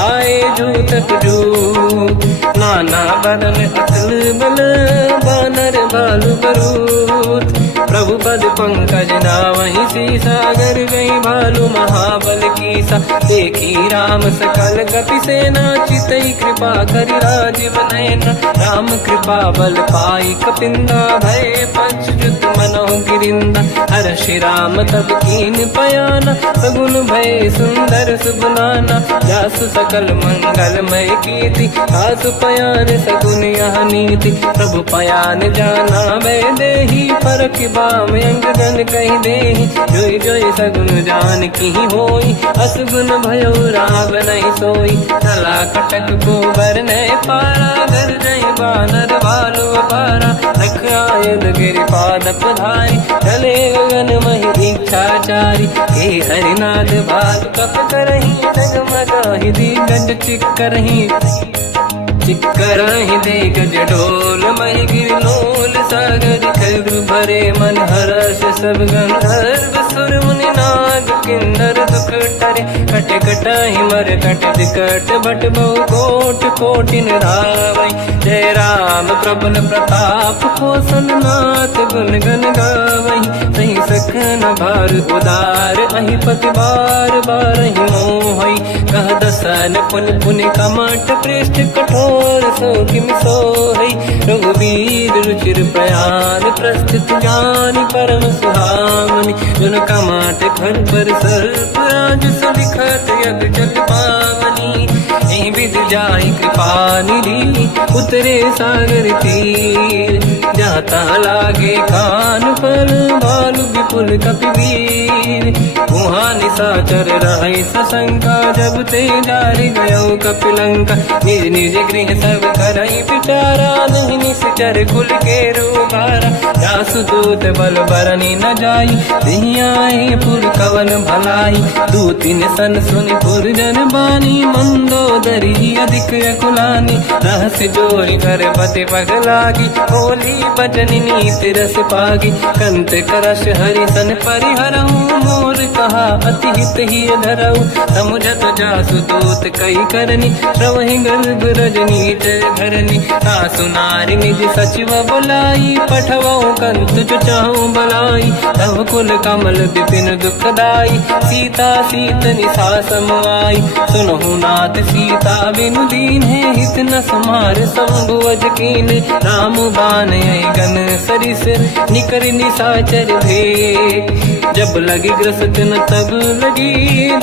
आए जूतक जूत नाना बदन अतल बल बानर बालु बरूत प्रभु पद पंकज नावहि सीसागर गई भालू महाबल कीसा देखी राम सकल कपि सेना चितई कृपा करि राजीव नयना राम कृपा बल पाई कपिंदा भय पंचजुत मनो गिरिंदा हर्षि राम तब कीन पयाना सगुन भय सुंदर सुगुनाना जासु सकल मंगलमय कीर्ति आसु पयान सगुन यह नीति प्रभु पयान जाना भय देहि परख बाम अंग जन कहि देहि जोई जोई सगुन जान की होई असगुन भयो राव नहीं सोई चला कटक को बर ने पारा घर जय बानर भालू अपारा रख आयल गिर पाद पधारी चले गगन मही इच्छाचारी हे हरिनाथ भाग कप करही डगमगाहि दिग्गज चिक्करहि दिग्गज डोल महि गिरलोल सागर खग भरे मन हर्ष सब गंधर्व सुर मुनि नाग किन्नर दुख टरे कट कटाहि मर कट विकट भट बहु कोट कोटिन रावै जय राम प्रबल प्रताप कौशल नाथ गुण गण गावै सही सखन भार उदार अहि पति बार बारहि मोहै कह दसन पुन पुन कमठ पृष्ठ कठोर सो किम सोहै रघुबीर रुचिर प्रयाण प्रस्थित ज्ञान परम सुहामनि जुन कमठ घर पर सर्प राज सबिखत यग जल पावनी एहि विध जाहि कृपा निधि उतरे सागर तीर जाता लागे कान फल भालु विपुल कपिवीर वहाँ निशाचर रहे सशंका जब ते जारि गयो कपिलंका निज निज गृह सब करई विचारा नहीं निश्चर कुल के रूबारा जासु दूत बल बरनी न जाई दिहियाए पुर कवन भलाई दूतिन सन सुनि पुर जन बानी मंदोदरी अधिक अकुलानी रहस्य जोरी कर पति पगलागी होली बचन नीति रस पागी कंत करश हरि सन परिहरहु मोर कहा अति हित ही धरऊ समुझत जासु दूत कई करनी श्रवहि गर्भ रजनी जय धरनी सासु नारी निज सचिव बुलाई पठवऊ कंत जो चाहू बलाई तव कुल कमल विपिन दुखदाई सीता सीत निशा समाई सुनहु नाथ सीता बिनु दीन है हित न समार संभुवज कीन राम बान गन सरिस निकर निशाचर भेट जब लगी ग्रसत न तब लगी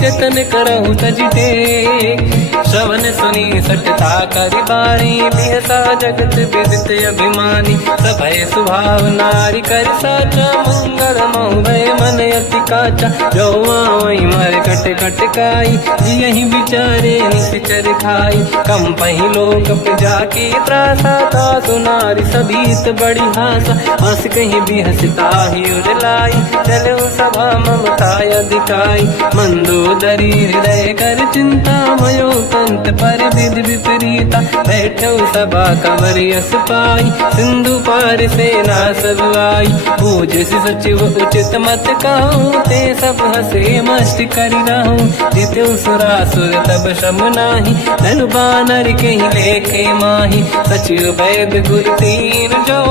जतन करहु तज टेक श्रवण सुनी सटता करि बारी बिहसा जगत विदित अभिमानी सभय सुभाव नारी कर साचा मंगल मऊ भय मन अति काचा जो आवई मर कट कट काई यही विचारे निश्चर खाई कम पही लोक प्रजा की त्रासा था सुनारी सभीत बड़ी हासा हंस कहीं भी हंसता ही उड़लाई चलो सभा ममता अधिकाई मंदोदरी हृदय कर चिंता मयो कंत पर विध विपरीता बैठो सभा कंवर यस पाई सिंधु पार सेना सब आई पूज सचिव उचित मत कहूँ ते सब हसे मस्त करि रहूं जितु सुरासुर तब शम नाही धनु बानर के ही लेखे माही सचिव वैद गुरु तीन जो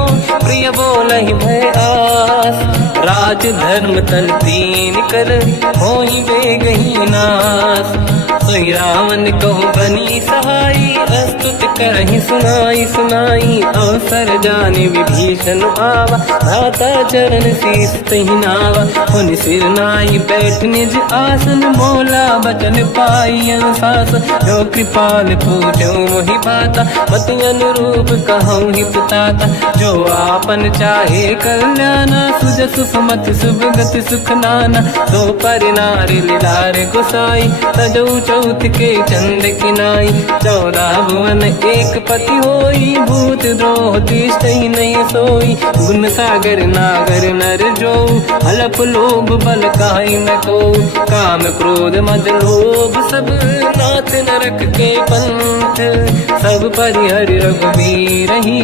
प्रिय बोलहि भय आस राज धर्म तन तीन कर होई बेगही नास सोई रावण कहु बनी सहाई अस्तुत करहि सुनाई सुनाई अवसर जाने विभीषण आवा भ्राता चरण शीस तहि नावा हुन सिर नाई बैठ निज आसन मोला बचन पाई अनुशासन जो कृपाल पूजो मोहि पाता मति अनुरूप कहूँ हित ताता जो आपन चाहे कल्याणा सुजस सुमति शुभ गति सुख नाना तो पर नारी लीलार गोसाई तजौ चौथ के चंद किनाई 14 भुवन एक पति होई भूत द्रोह तिष्ठ नहीं सोई गुण सागर नागर नर जो हलप लोभ बल काई न को काम क्रोध मद लोभ सब नाथ नरक के पंथ सब परिहरि रघुबीर ही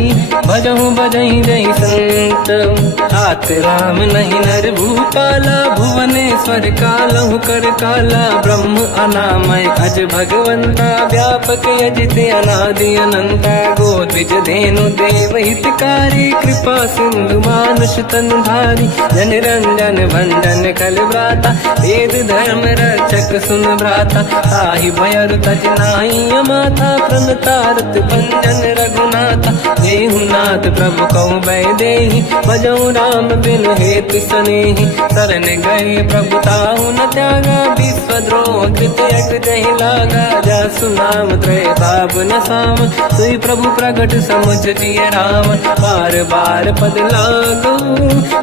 भजहु बजहि जहि संत हाथ राम नहीं नर भूपाला भुवनेश्वर कालहु कर काला ब्रह्म अनामय अज भगवंता व्यापक यजित अनादि अनंता गोद्विज धेनु देव हितकारी कृपा सिंधु मानुष तनु धारी जन रंजन भंजन कल व्राता वेद धर्म रक्षक सुन भ्राता ताहि भयर तज नाहि अमाथा प्रणतारत भंजन रघुनाथा देहुनाथ प्रभु कहु बै देहि भजऊ राम बिन हेतु सनेहि शरण गए प्रभु ताहु न त्यागा विश्वद्रोह कृत यक जहि लागा जासु नाम त्रयताप न साम सोई प्रभु प्रगट समुझ जिय राम बार बार पद लागू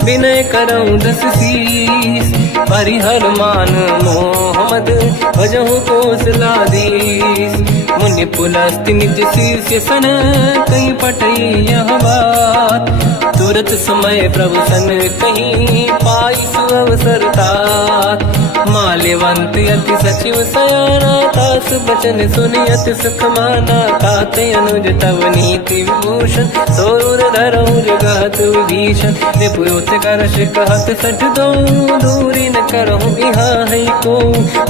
विनय करऊँ दस शीस परिहर मान मोहम्मद भजहु कौशलाधीश मुनि पुलस्त्य निज शिष्य सन कहीं पटई यह बात। तुरत समय प्रभु सन कहीं पाई सुअवसर तात। माल्यवंत अति सचिव सयाना तास बचन सुनियत सुख माना। ताते अनुज तव नीति विभूषण सोर धरऊ जगत विभीषण। निपुत करश कहत सठ दो दूरी न करहु यहाँ है को।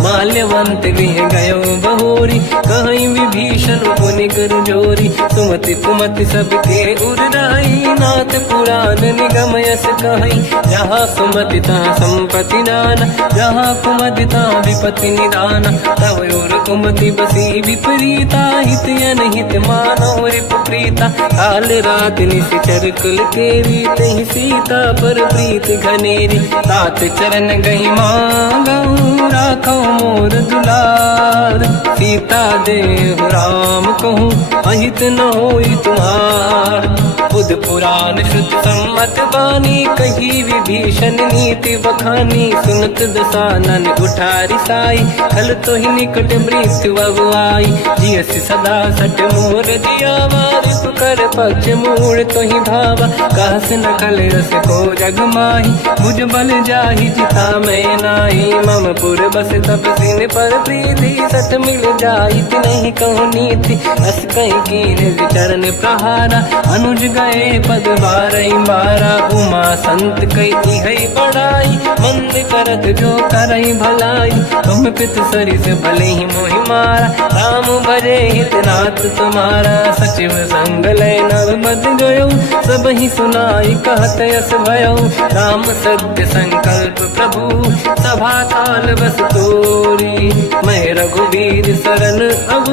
माल्यवंत गृह गयो बहोरी कहीं विभीषण पुनि कर जोरी। सुमति कुमति सबके उर्राई नाथ पुराण निगम यस कहीं। जहाँ सुमति तहाँ संपत्ति दान जहाँ कुमति तहाँ विपत्ति निदान। तव और कुमति बसी विपरीता हित अनहित मानव रिप प्रीता। काल रात निश्चर कुल केरी तहि सीता पर प्रीत घनेरी। तात चरण गई मांगऊ राखो मोर दुलार। सीता देहु राम कहूँ अहित न होई तुम्हार। बुध पुराण श्रुत सम्मत बानी कही विभीषण नीति बखानी। सुनत दसानन उठारी साई खल तो ही निकट मृत्यु अब आई। जियस सदा सट मोर जियावा रिप कर पक्ष मूड़ तो ही भावा। कहस न कल रस को जग माही भुज बल जाहि जिता मैं नाई। मम पुर बस तप सिन पर प्रीति सत मिल जाई नहीं कहूँ नीति। अस कहीं कीन चरण प्रहारा अनुज गए पद बारई बारा। उमा संत कई है बड़ाई मंद करत जो करई भलाई। तुम पित सरिस भले ही मोहि मारा राम भजे हितनाथ तुम्हारा। सचिव संग लय नव मद गयो सब ही सुनाई कहत यस भयो। राम सत्य संकल्प प्रभु सभा काल बस तोरी। मैं रघुवीर शरण अब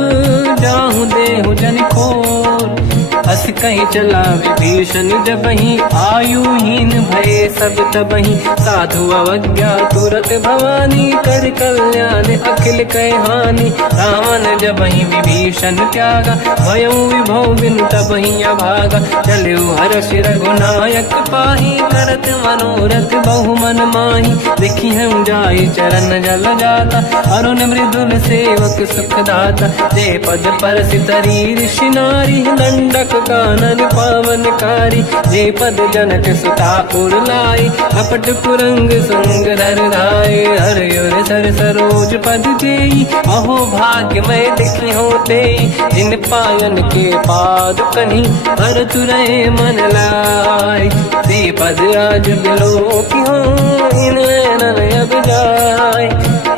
जाहूँ देहु जन खोर। अस कहीं चला विभीषण जबहि आयुहीन भये सब तबहि। साधु अवज्ञा तुरत भवानी कर कल्याण अखिल कह हानि। रावण जबहि विभीषण त्यागा भयउ विभव बिनु तबहि अभागा। चलु हर्ष रघुनायक पाहि करत मनोरथ बहु मन माहि। देखी हम जाई चरण जल जाता अरुण मृदुल सेवक सुख दाता। जे पद पर सितरी ऋषि नारी दंडक कानन पावनकारी। जे पद जनक सुता पुर लाई कपट पुरंग संग धर धाय। हर सर सरोज पद जेई अहो भाग्य मैं देखी होते। जिन पायन के पाद कहीं हर तुरहे मन लाई। ते पद आज बिलो की हो इन नैनन अब जाय।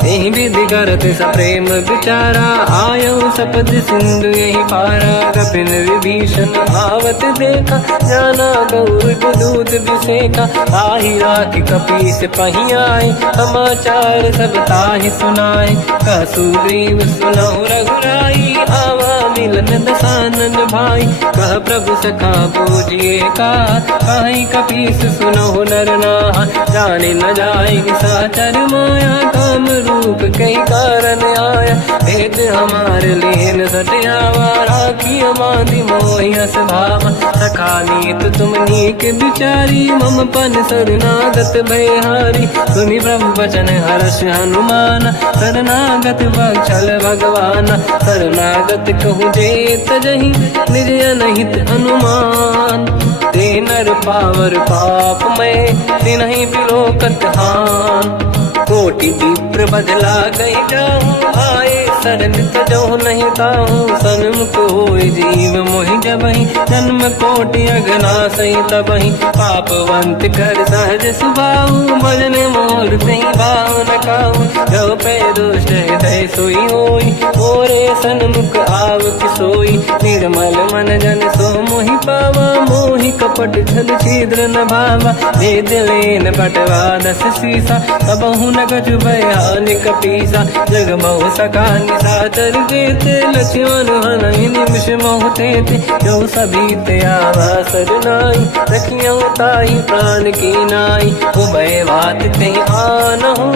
यही विधि करत सप्रेम विचारा आयो सपद सिंधु यही पारा। कपिन विभीषण आवत देखा जाना गौर दूत विसेका। आही राख कपी से पही आए समाचार सब ताहि सुनाए। कह सुग्रीव सुनहु रघुराई आवा मिलन दसानन भाई। कह प्रभु सखा पूजिए का कहीं कपीस सुनहु नर नाहा। जाने न जाए साचर माया काम रूप कई कारण आया। भेद हमारे लेन सटियावा राखी बांधी मोहि हस भावा। सखा नीत तुम नीक बिचारी मम पन शरणागत भयहारी। सुनि प्रभु वचन हर्ष हनुमान शरणागत बक्षल भगवान। शरणागत कहूँ जे तजहि निज अनहित अनुमान। ते नर पावर पाप में तिन्हि बिलोकत हान। कोटि विप्र बदला गई जाऊँ आए शरण तजहु नहीं ताहूँ। सन्मुख होय जीव मोहि जबहि जन्म कोटि अगना सही तबहि। पापवंत कर सहज सुभाऊ भजन मोर तहि भाव न काहू। जो पे दुष्ट हृदय सोई होई मोरे सन्मुख आव किसोई। निर्मल मन जन सो मोहि पावा मोहि कपट छल छिद्र न भावा। भेद लेन बटवा दस सीसा सबहु न कछु भयानि कपीसा। जग बहु सका निशाचर जेते लक्ष्मण हनहि निमिष मोह तेते। जो सभी ते आवा सरनाई रखियो ताहि प्राण की नाई। उभय बात ते आनहु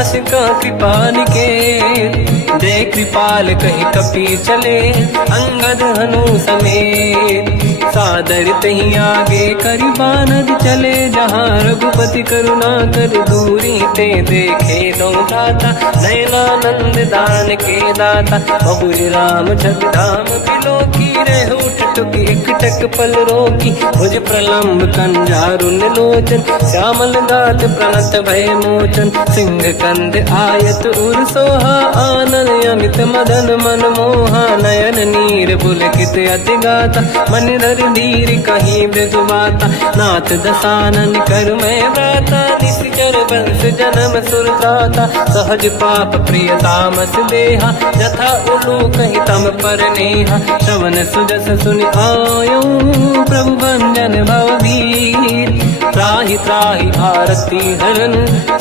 अस का कृपा निकेत। जय कृपाल कहि कपी चले अंगद हनु समेत। सादर तही आगे करी बानर चले जहाँ रघुपति करुणा कर दूरी ते देखे दो दाता नयनानंद दान के दाता बहुरी राम छग धाम बिलो की रह उठ टुक एक टक पल रोकी मुझ प्रलम्ब कंजारुन लोचन श्यामल गात प्रणत भय मोचन सिंह कंद आयत उर सोहा आनंद अमित मदन मन मोहा नयन नीर पुलकित अति गाता मन धर धीर कहीं मृदुबाता नाथ दसानन कर मैं व्राता निश्चर वंश जन्म सुरताता सहज पाप प्रिय तामस देहा जथा उलू कहीं तम पर नेहा श्रवण सुजस सुनि आयो प्रभु भंजन भववीर त्राहि त्राहि आरती हरन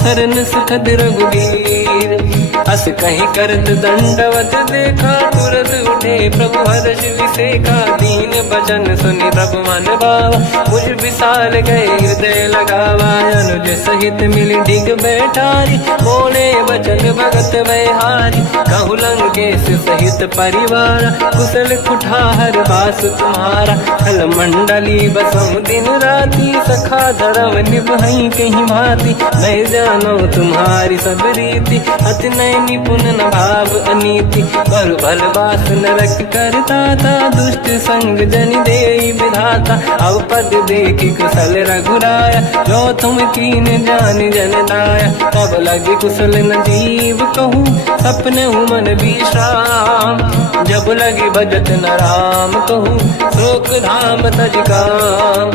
शरण सुखद रघुवीर अस कहीं करत दंडवत देखा तुरत उठे प्रभु हर्ष विसेखा दीन भजन सुनि तब मन भावा मुझ विशाल गए हृदय लगावा अनुज सहित मिली डिग बैठारी बोले वचन भगत वैहारी कहु लंकेश सहित परिवार कुशल कुठार बास तुम्हारा खल मंडली बसम दिन राती सखा धर्म निभई कहीं भांति मैं जानो तुम्हारी सब रीति अति नय निपुण न भाव अनीति पर भल बास नरक करता था दुष्ट संग जन दे विधाता अब पद देखी कुशल रघुराया जो तुम कीन जान जन दाया तब लगे कुशल न जीव कहूँ सपने मन विश्राम जब लगे भजत न राम कहूँ शोक धाम तज काम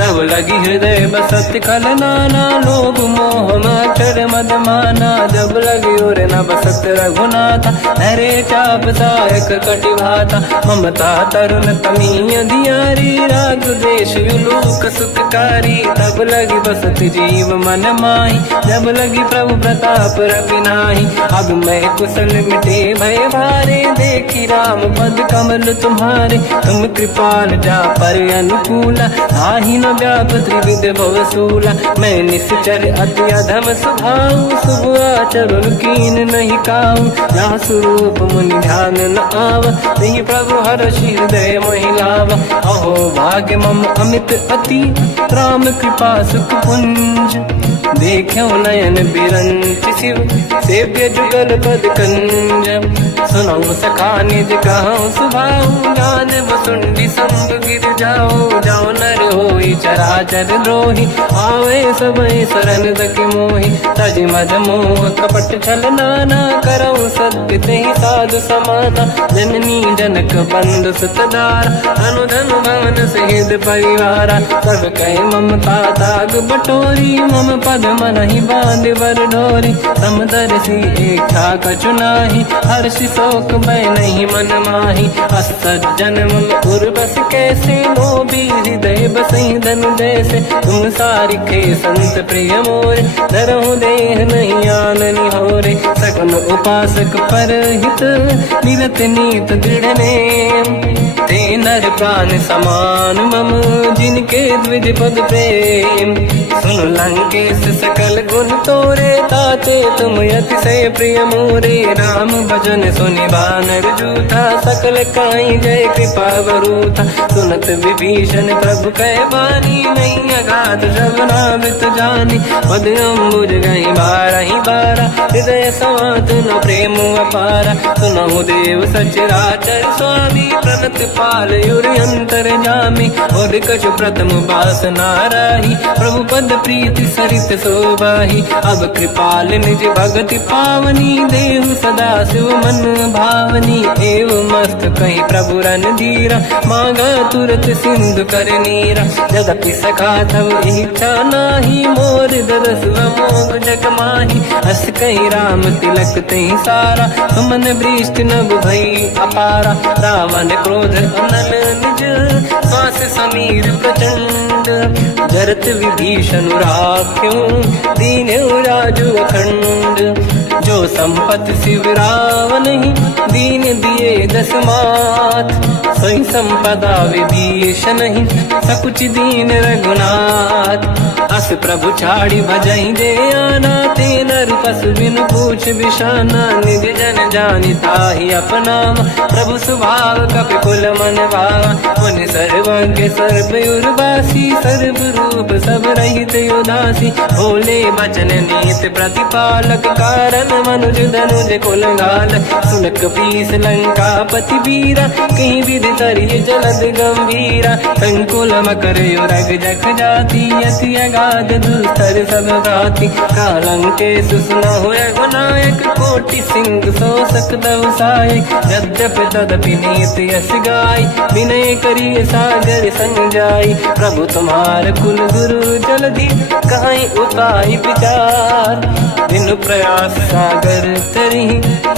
तब लगी हृदय बसत कल नाना लोभ मोह मचर मद माना जब लगी और न बसत रघुनाथा नरे चाप सायक कटिभाता ममता तरुण तमीय दियारी राग देश युलूक सुखकारी तब लगी बसत जीव मन माही जब लगी प्रभु प्रताप रविनाही अब मैं कुशल मिटे भय भारे देखी राम पद कमल तुम्हारे तुम कृपाल जा पर अनुकूला आही न व्याप त्रिविध भवसूला मैं निश्चर अति अधम स्वभाव शुभ आचरण कीन नहीं काऊ जहाँ स्वरूप मुनि ध्यान न आव नहीं प्रभु हर्ष हृदय महिलाव अहो भाग्य मम अमित अति राम कृपा सुख पुंज देखो नयन बिरंच शिव सेव्य जुगल पद कंज सुनो सखा निज कहूँ सुभाऊ ज्ञान वसुंडी संग गिर जाओ जाओ नर होई चराचर द्रोही आवे सबई शरण तक मोहि तज मद मोह कपट छल नाना करऊ सत्य तेहि साधु समाना जननी जनक बंधु सुतदार अनुधन भवन सहित परिवारा सब कहे ममता ताग बटोरी मम पद मन ही बांध बर ढोरी समदर्शी इच्छा कछु नाही हर्षि शोक मैं नहीं मन माही असज्जन मम उर्वश कैसे लोभी हृदय बसई धन जैसे तुम सारिखे संत प्रिय मोरे धरहु देह नहीं आननि होरे सगुन उपासक पर हित मिलत नीत दृढ़ नेम ते नर प्राण समान मम जिनके द्विज पद प्रेम सुन लंकेश सकल गुण तोरे ताते तुम अतिशय प्रिय मोरे राम भजन सुनि बानर जूथा सकल काई जय कृपा वरूथा सुनत विभीषण प्रभु कह बानी नहीं अगाध श्रवणामृत जानी पद अम्बुज गई बारहि बारा हृदय समात न प्रेम अपारा सुनहु देव सचराचर स्वामी प्रणत पाल युरि अंतर जामी और कछु प्रथम बास नाराही प्रभु पद प्रीति सरित शोभाही अब कृपाल निज भगति पावनी देहु सदा शिव मन भावनी एव मस्त कहीं प्रभु रन धीरा मांगा तुरत सिंधु कर नीरा जदपि सखा तब इच्छा नाही मोर दरस मोग जग माही हस कहीं राम तिलक तही सारा सुमन वृष्टि नभ भई अपारा रावण क्रोध अनल निज श्वास समीर प्रचंड जरत विभीषण राख्यों दीन राजु अखंड जो संपत शिवराव नहीं, दीन दिए 10 मात। सोई संपदा विभीष नहीं, सकुच दीन रघुनाथ। अस प्रभु छाड़ी भजई दे आना, ते नर पशु बिनु पूछ बिशाना। निज जन जानि ताहि अपनाम, प्रभु स्वभाव कपि कुल मन भावा। मुनि सर्वज्ञ सर्व उर्वासी, सर्व रूप सब रहित उदासी। भोले बचन नीत प्रतिपालक, कारण मनुज धनुज कुल घाल। सुनक पीस लंका पति वीरा, कहीं विधि तरिय जलद गंभीरा। संकुल मकर युरग जख जाति, अति अगाध दुस्तर सब भाति। कालंके सुसना हुए गुनायक, कोटि सिंह सो सकदव साय। यद्यपि तदपि नीत यस गाय, विनय करिय सागर संग जाय। प्रभु तुम्हार कुल गुरु जलधि, कहीं उपाय विचार। बिनु प्रयास सागर तरी,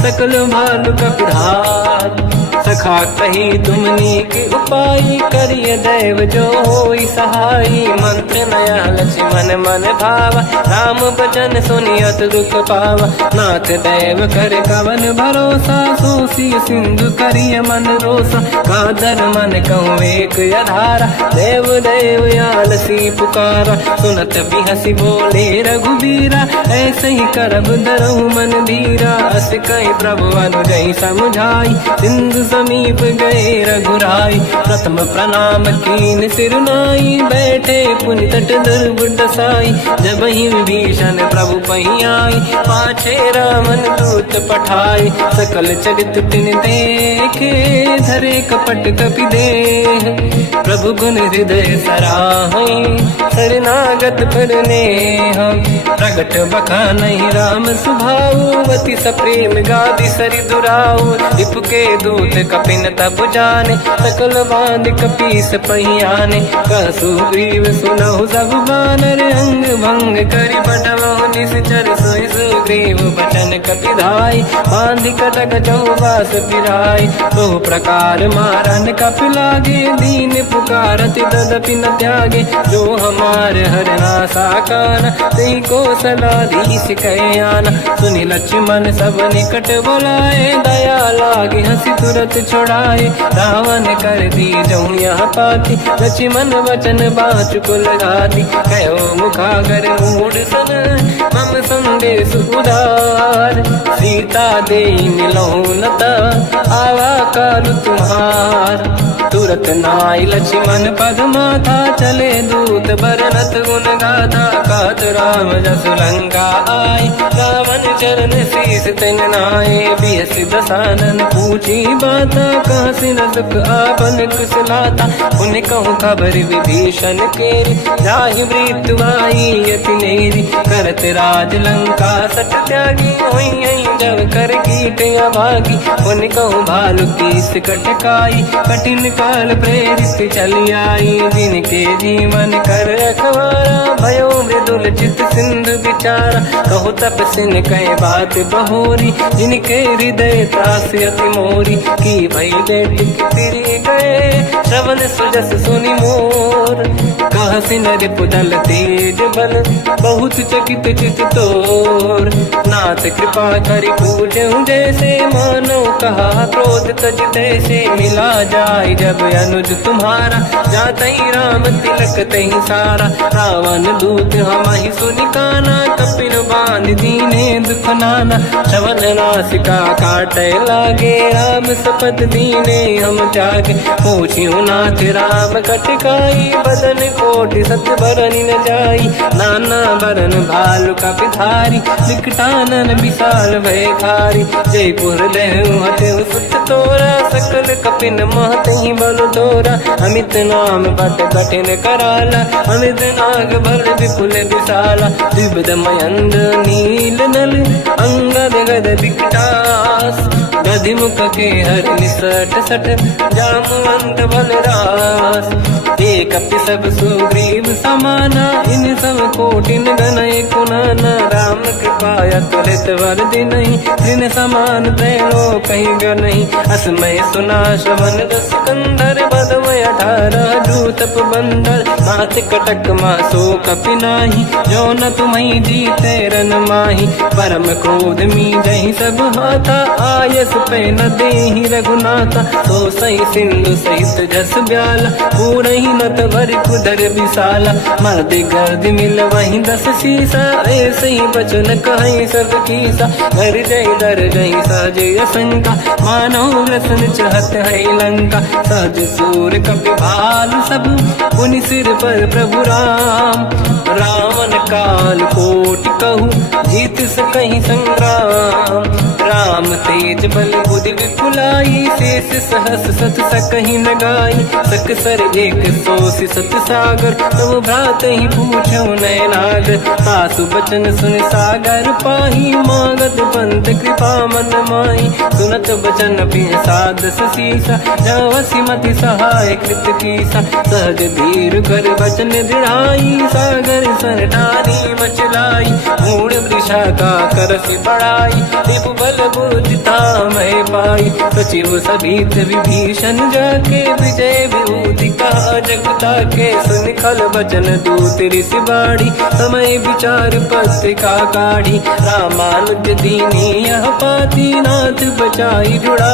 सकल भालु कपिधार। सखा कही तुमनी के उपाय, करिय दैव जो होई सहाई। मंत्र नया लक्ष्मण मन भावा, राम बचन सुनियत दुख पावा। नाथ दैव कर कवन भरोसा, सोसी सिंधु करिय मन रोसा। कादर मन कहूँ एक अधारा, देव देव आलसी पुकारा। सुनत बिहसी बोले रघुबीरा, ऐसे ही करब दरहु मन धीरा। अस कहीं प्रभु अनुजई समझाई, सिंधु समीप गए रघुराई। प्रथम प्रणाम कीन सिर नाई, बैठे पुनि तट दुर्बुड साई। जब ही विभीषण प्रभु पही आई, पाछे रामन दूत पठाई। सकल चरित तिन देखे, धरे कपट कपि देह। प्रभु गुण हृदय सराहई, शरणागत पर नेह। प्रगट बखानहि राम सुभाऊ, अति सप्रेम गादि सरि दुराऊ। रिपु के दूत कपिन तब जाने, सकल बांध कपीस पहियाने। कह सुग्रीव सुनहु सब बानर, अंग भंग करि बटमहु निश्चर। सोई सुग्रीव बचन कपिधाई, बांधि कटक चौबास पिराई। बहु प्रकार मारन कपि लागे, दीन पुकारत तदपि न त्यागे। जो हमार हरना साकाना, तेहि को सलाधीश कहे आना। सुनि लक्ष्मण सब निकट बोलाए, दया लागे हंसी तुरत छुड़ाए। रावण कर दी जऊँ यहाँ पाती, लक्ष्मण वचन बाचुकुल घाती। कहो मुखागर मूढ़ सन, मम संदेश उदार। सीता दे मिलहु लता, आवा काल तुम्हार। तुरत नाई लक्ष्मण पद माथा, चले दूत बरनत गुण गाथा। कहत राम जसु लंका आए, रावण चरण शीस तिन नाये। बिहस दसानन पूछी बाता, कहाँ से न दुख आपन कुशलाता। उन कहूँ खबर विभीषण केरी, जाहि मृत्यु आई यति नेरी। करत राज लंका सट त्यागी, होई जब कर कीट अभागी। उन कहूँ भालु कीस कटकाई, कठिन काल प्रेरित चली आई। जिनके जीवन कर रखवारा, भयो मृदुल चित सिंधु विचारा। कहु तपसिन कहे बात बहोरी, जिनके हृदय त्रास अति मोरी। की भई बेटी फिरी गए, श्रवण सुजस सुनि मोर। कहसि नर पुदल तेज बल, बहुत चकित चित तोर। नाथ कृपा करि पूजहु जैसे, मानो कहा क्रोध तज तैसे। मिला जाय जब अनुज तुम्हारा, जातहि राम तिलक तहि सारा। रावण दूत हमहि सुनि काना, कपिन बांध दीने दुख नाना। श्रवण नासिका काटै लागे, राम सपथ दीने हम त्यागे। पूछिहु नाथ राम कटकाई, बदन कोटि सत बरनि न जाई। नाना बरन भालु कपिधारी, विकटानन विशाल भयखारी। जयपुर देहु हतेहु सुत तोरा, सकल कपिन महतहि बल तोरा। अमित नाम बट कठिन कराला, अमित नाग बल विपुल विशाला। द्विविध मयंद्र नील नल, अंगद गद विकटास। गधिमुख के हर निसट सट जामवंत बलरास ते कपि सब सुग्रीव समाना इन सब कोटिन गणय कुनाना राम कृपाया त्वरित वर दिनहि दिन समान त्रैलो कहीं गनहि असमय सुना श्रवण दस कंधर बदमय 18 जूतप बंदर मात कटक मासो कपि नाही जो न तुम्हि जीते रन माही परम क्रोध मी जहि सब हाथा आयस पे न देहि रघुनाथा तो सही सिंधु सहित जस ब्याला पूरहि नत भरि कुदर विशाला मर्द गर्द मिल वही 10 सीसा ऐसे ही बचन कहि सब कीसा घर जय दर जय साजे असंका मानव रसन चहत है लंका सहज सूर कपि भाल सब पुनि सिर पर प्रभु राम रावण काल कोटि कहूँ जीत सकहि संग्राम राम तेज बल बुद्धि विपुलाई शेष सहस सत सकहि न गाई सकसर एक सोसी सत सागर तब भ्रात ही पूछो नयनागर सासु बचन सुन सागर पाही मागत पंत कृपा मन माही सुनत बचन साध सीसा जवसी मति सहाय कृत कीसा सहज धीर कर बचन दृढ़ाई सागर सन ठानी मचलाई मूड वृषा का करसि बढ़ाई दिव बल बुद्धि मैं पाई सचिव सभीत विभीषण जाके विजय विभूति का जगता के सुन खल बचन दूत ऋषि बाड़ी समय विचार पत्रिका काढ़ी रामानुज दीनी यह पाती नाथ बचाई जुड़ा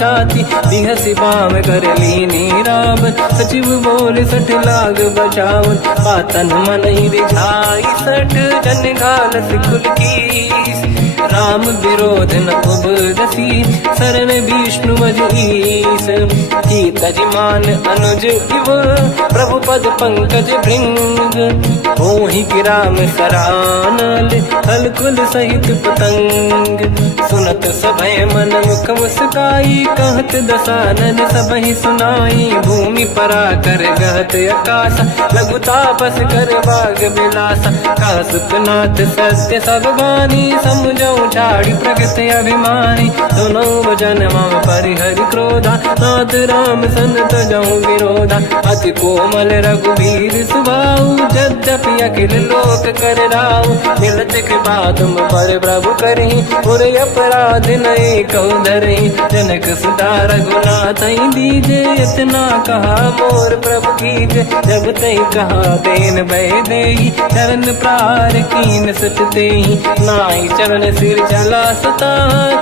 छाती बिहसी बाम कर लीनी राम सचिव बोल 60 लाग बचावन पातन मन ही रिझाई 60 जन घाल सिकुल की राम विरोध न उबरसी शरण विष्णु मजीस कीतजिमान अनुज इव प्रभु पद पंकज भृंग ओहि कि राम सरानल हलकुल सहित पतंग सुनत सभय मन मुख मुस्काई कहत दसानन सबहि सुनाई भूमि परा कर गहत आकाश लघु तापस कर बाग बिलासा का सुखनाथ सत्य सब बानी समझो ठाड़ी प्रगत अभिमानी दोनों वचन मम परिहरि क्रोधा नाथ राम संत जाऊं विरोधा अति कोमल रघुवीर सुभाऊ यद्यपि अखिल लोक कर राऊ मिलत कृपा तुम पर प्रभु करहि पुर अपराध नए कहु धरहि जनक सुता रघुनाथ दीजे इतना कहा मोर प्रभु कीजे जब तई कहा देन भय देहि चरण प्रार कीन सत तेहि नाई चरण सिर चला सता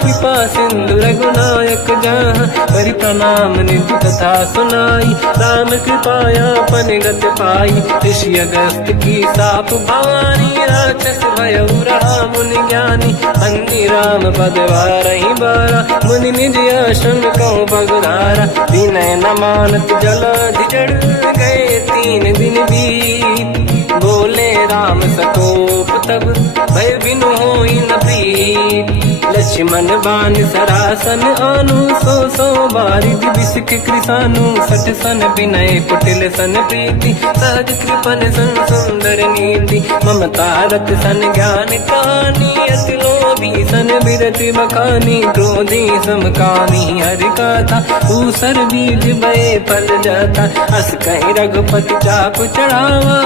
कृपा सिंधु रघुनायक जहाँ हरि प्रणाम निधि कथा सुनाई राम कृपाया पनिगत पाई ऋषि अगस्त की साप भवानी राक्षस भयउ रहा मुनि ज्ञानी अंगी राम पद वारहि बारा मुनि निज आश्रम कहूँ पगधारा विनय न मानत जलाधि जड़ गए 3 दिन बीत बोले राम सकोप तब भय बिनु होई न प्रीत लक्ष्मण बाण सरासन आनु 100 बारिद बिसिक कृसानु 60 सन विनय कुटिल सन प्रीति सहज कृपन सन सुंदर नीति ममता रत सन ज्ञान कहानी अति लोभी सन बिरति बखानी क्रोधी समकामी हरि कथा ऊसर बीज बये फल जाता अस कहीं रघुपति चाप चढ़ावा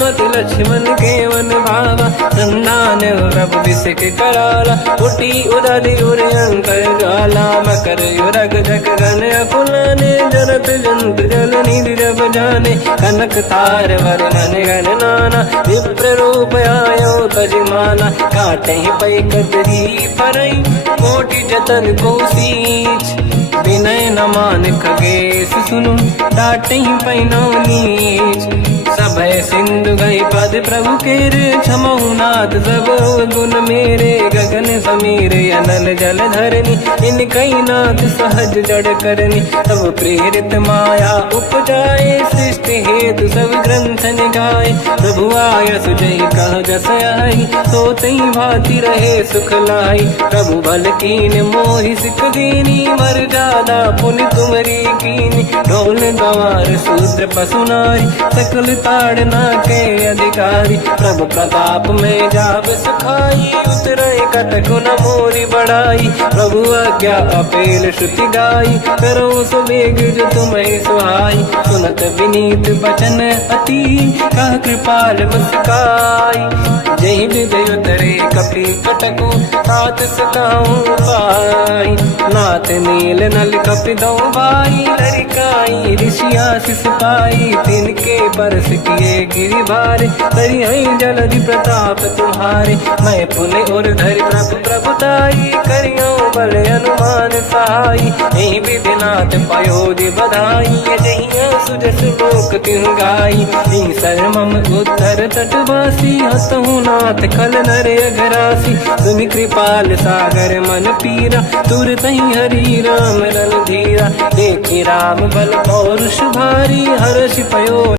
मत लक्ष्मण के वन भावा संदान रब बिसिक कराला उठी उदारी उरे अंकर गाला मकर युरग जग गन अकुलाने जरत जंत जल निधि जब जाने कनक तार वर्णन गण नाना विप्र रूप आयो तजमाना काटे पै कतरी परई कोटि जतन को सींच विनय न मान खगेश सुनु डाटे पैनो नीच सभय सिंधु गई पद प्रभु केरे क्षमहु नाथ सब गुण मेरे गगन समीर अनल जल धरनी इन कई नाथ सहज जड़ करनी तब प्रेरित माया उपजाए सृष्टि हेतु सब ग्रंथ निगाए प्रभु आय सुजय कह जस आई सोतई भांति रहे सुख लाई प्रभु बल कीन मोहि सिख दीनी मर जा ज्यादा पुनि तुमरी कीनी। ढोल गंवार शूद्र पशु नारी सकल ताड़ना के अधिकारी। प्रभु प्रताप में जाब सुखाई उतरे कटक न मोरी बढ़ाई। प्रभु आज्ञा अपेल श्रुति गाई करो सुबेग जो तुम्हें सुहाई। सुनत विनीत बचन अति कह कृपाल मुस्काई। जय विदय उतरे कपि कटकु तात सकाऊं पाई। नाथ नील नल कपि दो भाई लरिकाई ऋषि आशीष पाई। तिनके बरस किए गिरि भारे तरी हई जलधि प्रताप तुम्हारे। मैं पुने और धरि प्रभु प्रभुताई करियो बल अनुमान सहाई। यही विधिनाथ पयोधि बधाई जहिया सुजस लोक तिहु गाई। सर मम उत्तर तटवासी हतहु नाथ खल नर अघरासी। तुम कृपाल सागर मन पीरा तुरत ही हरि राम रन धीरा। देखी राम बल पौरुष भारी हर्ष पयो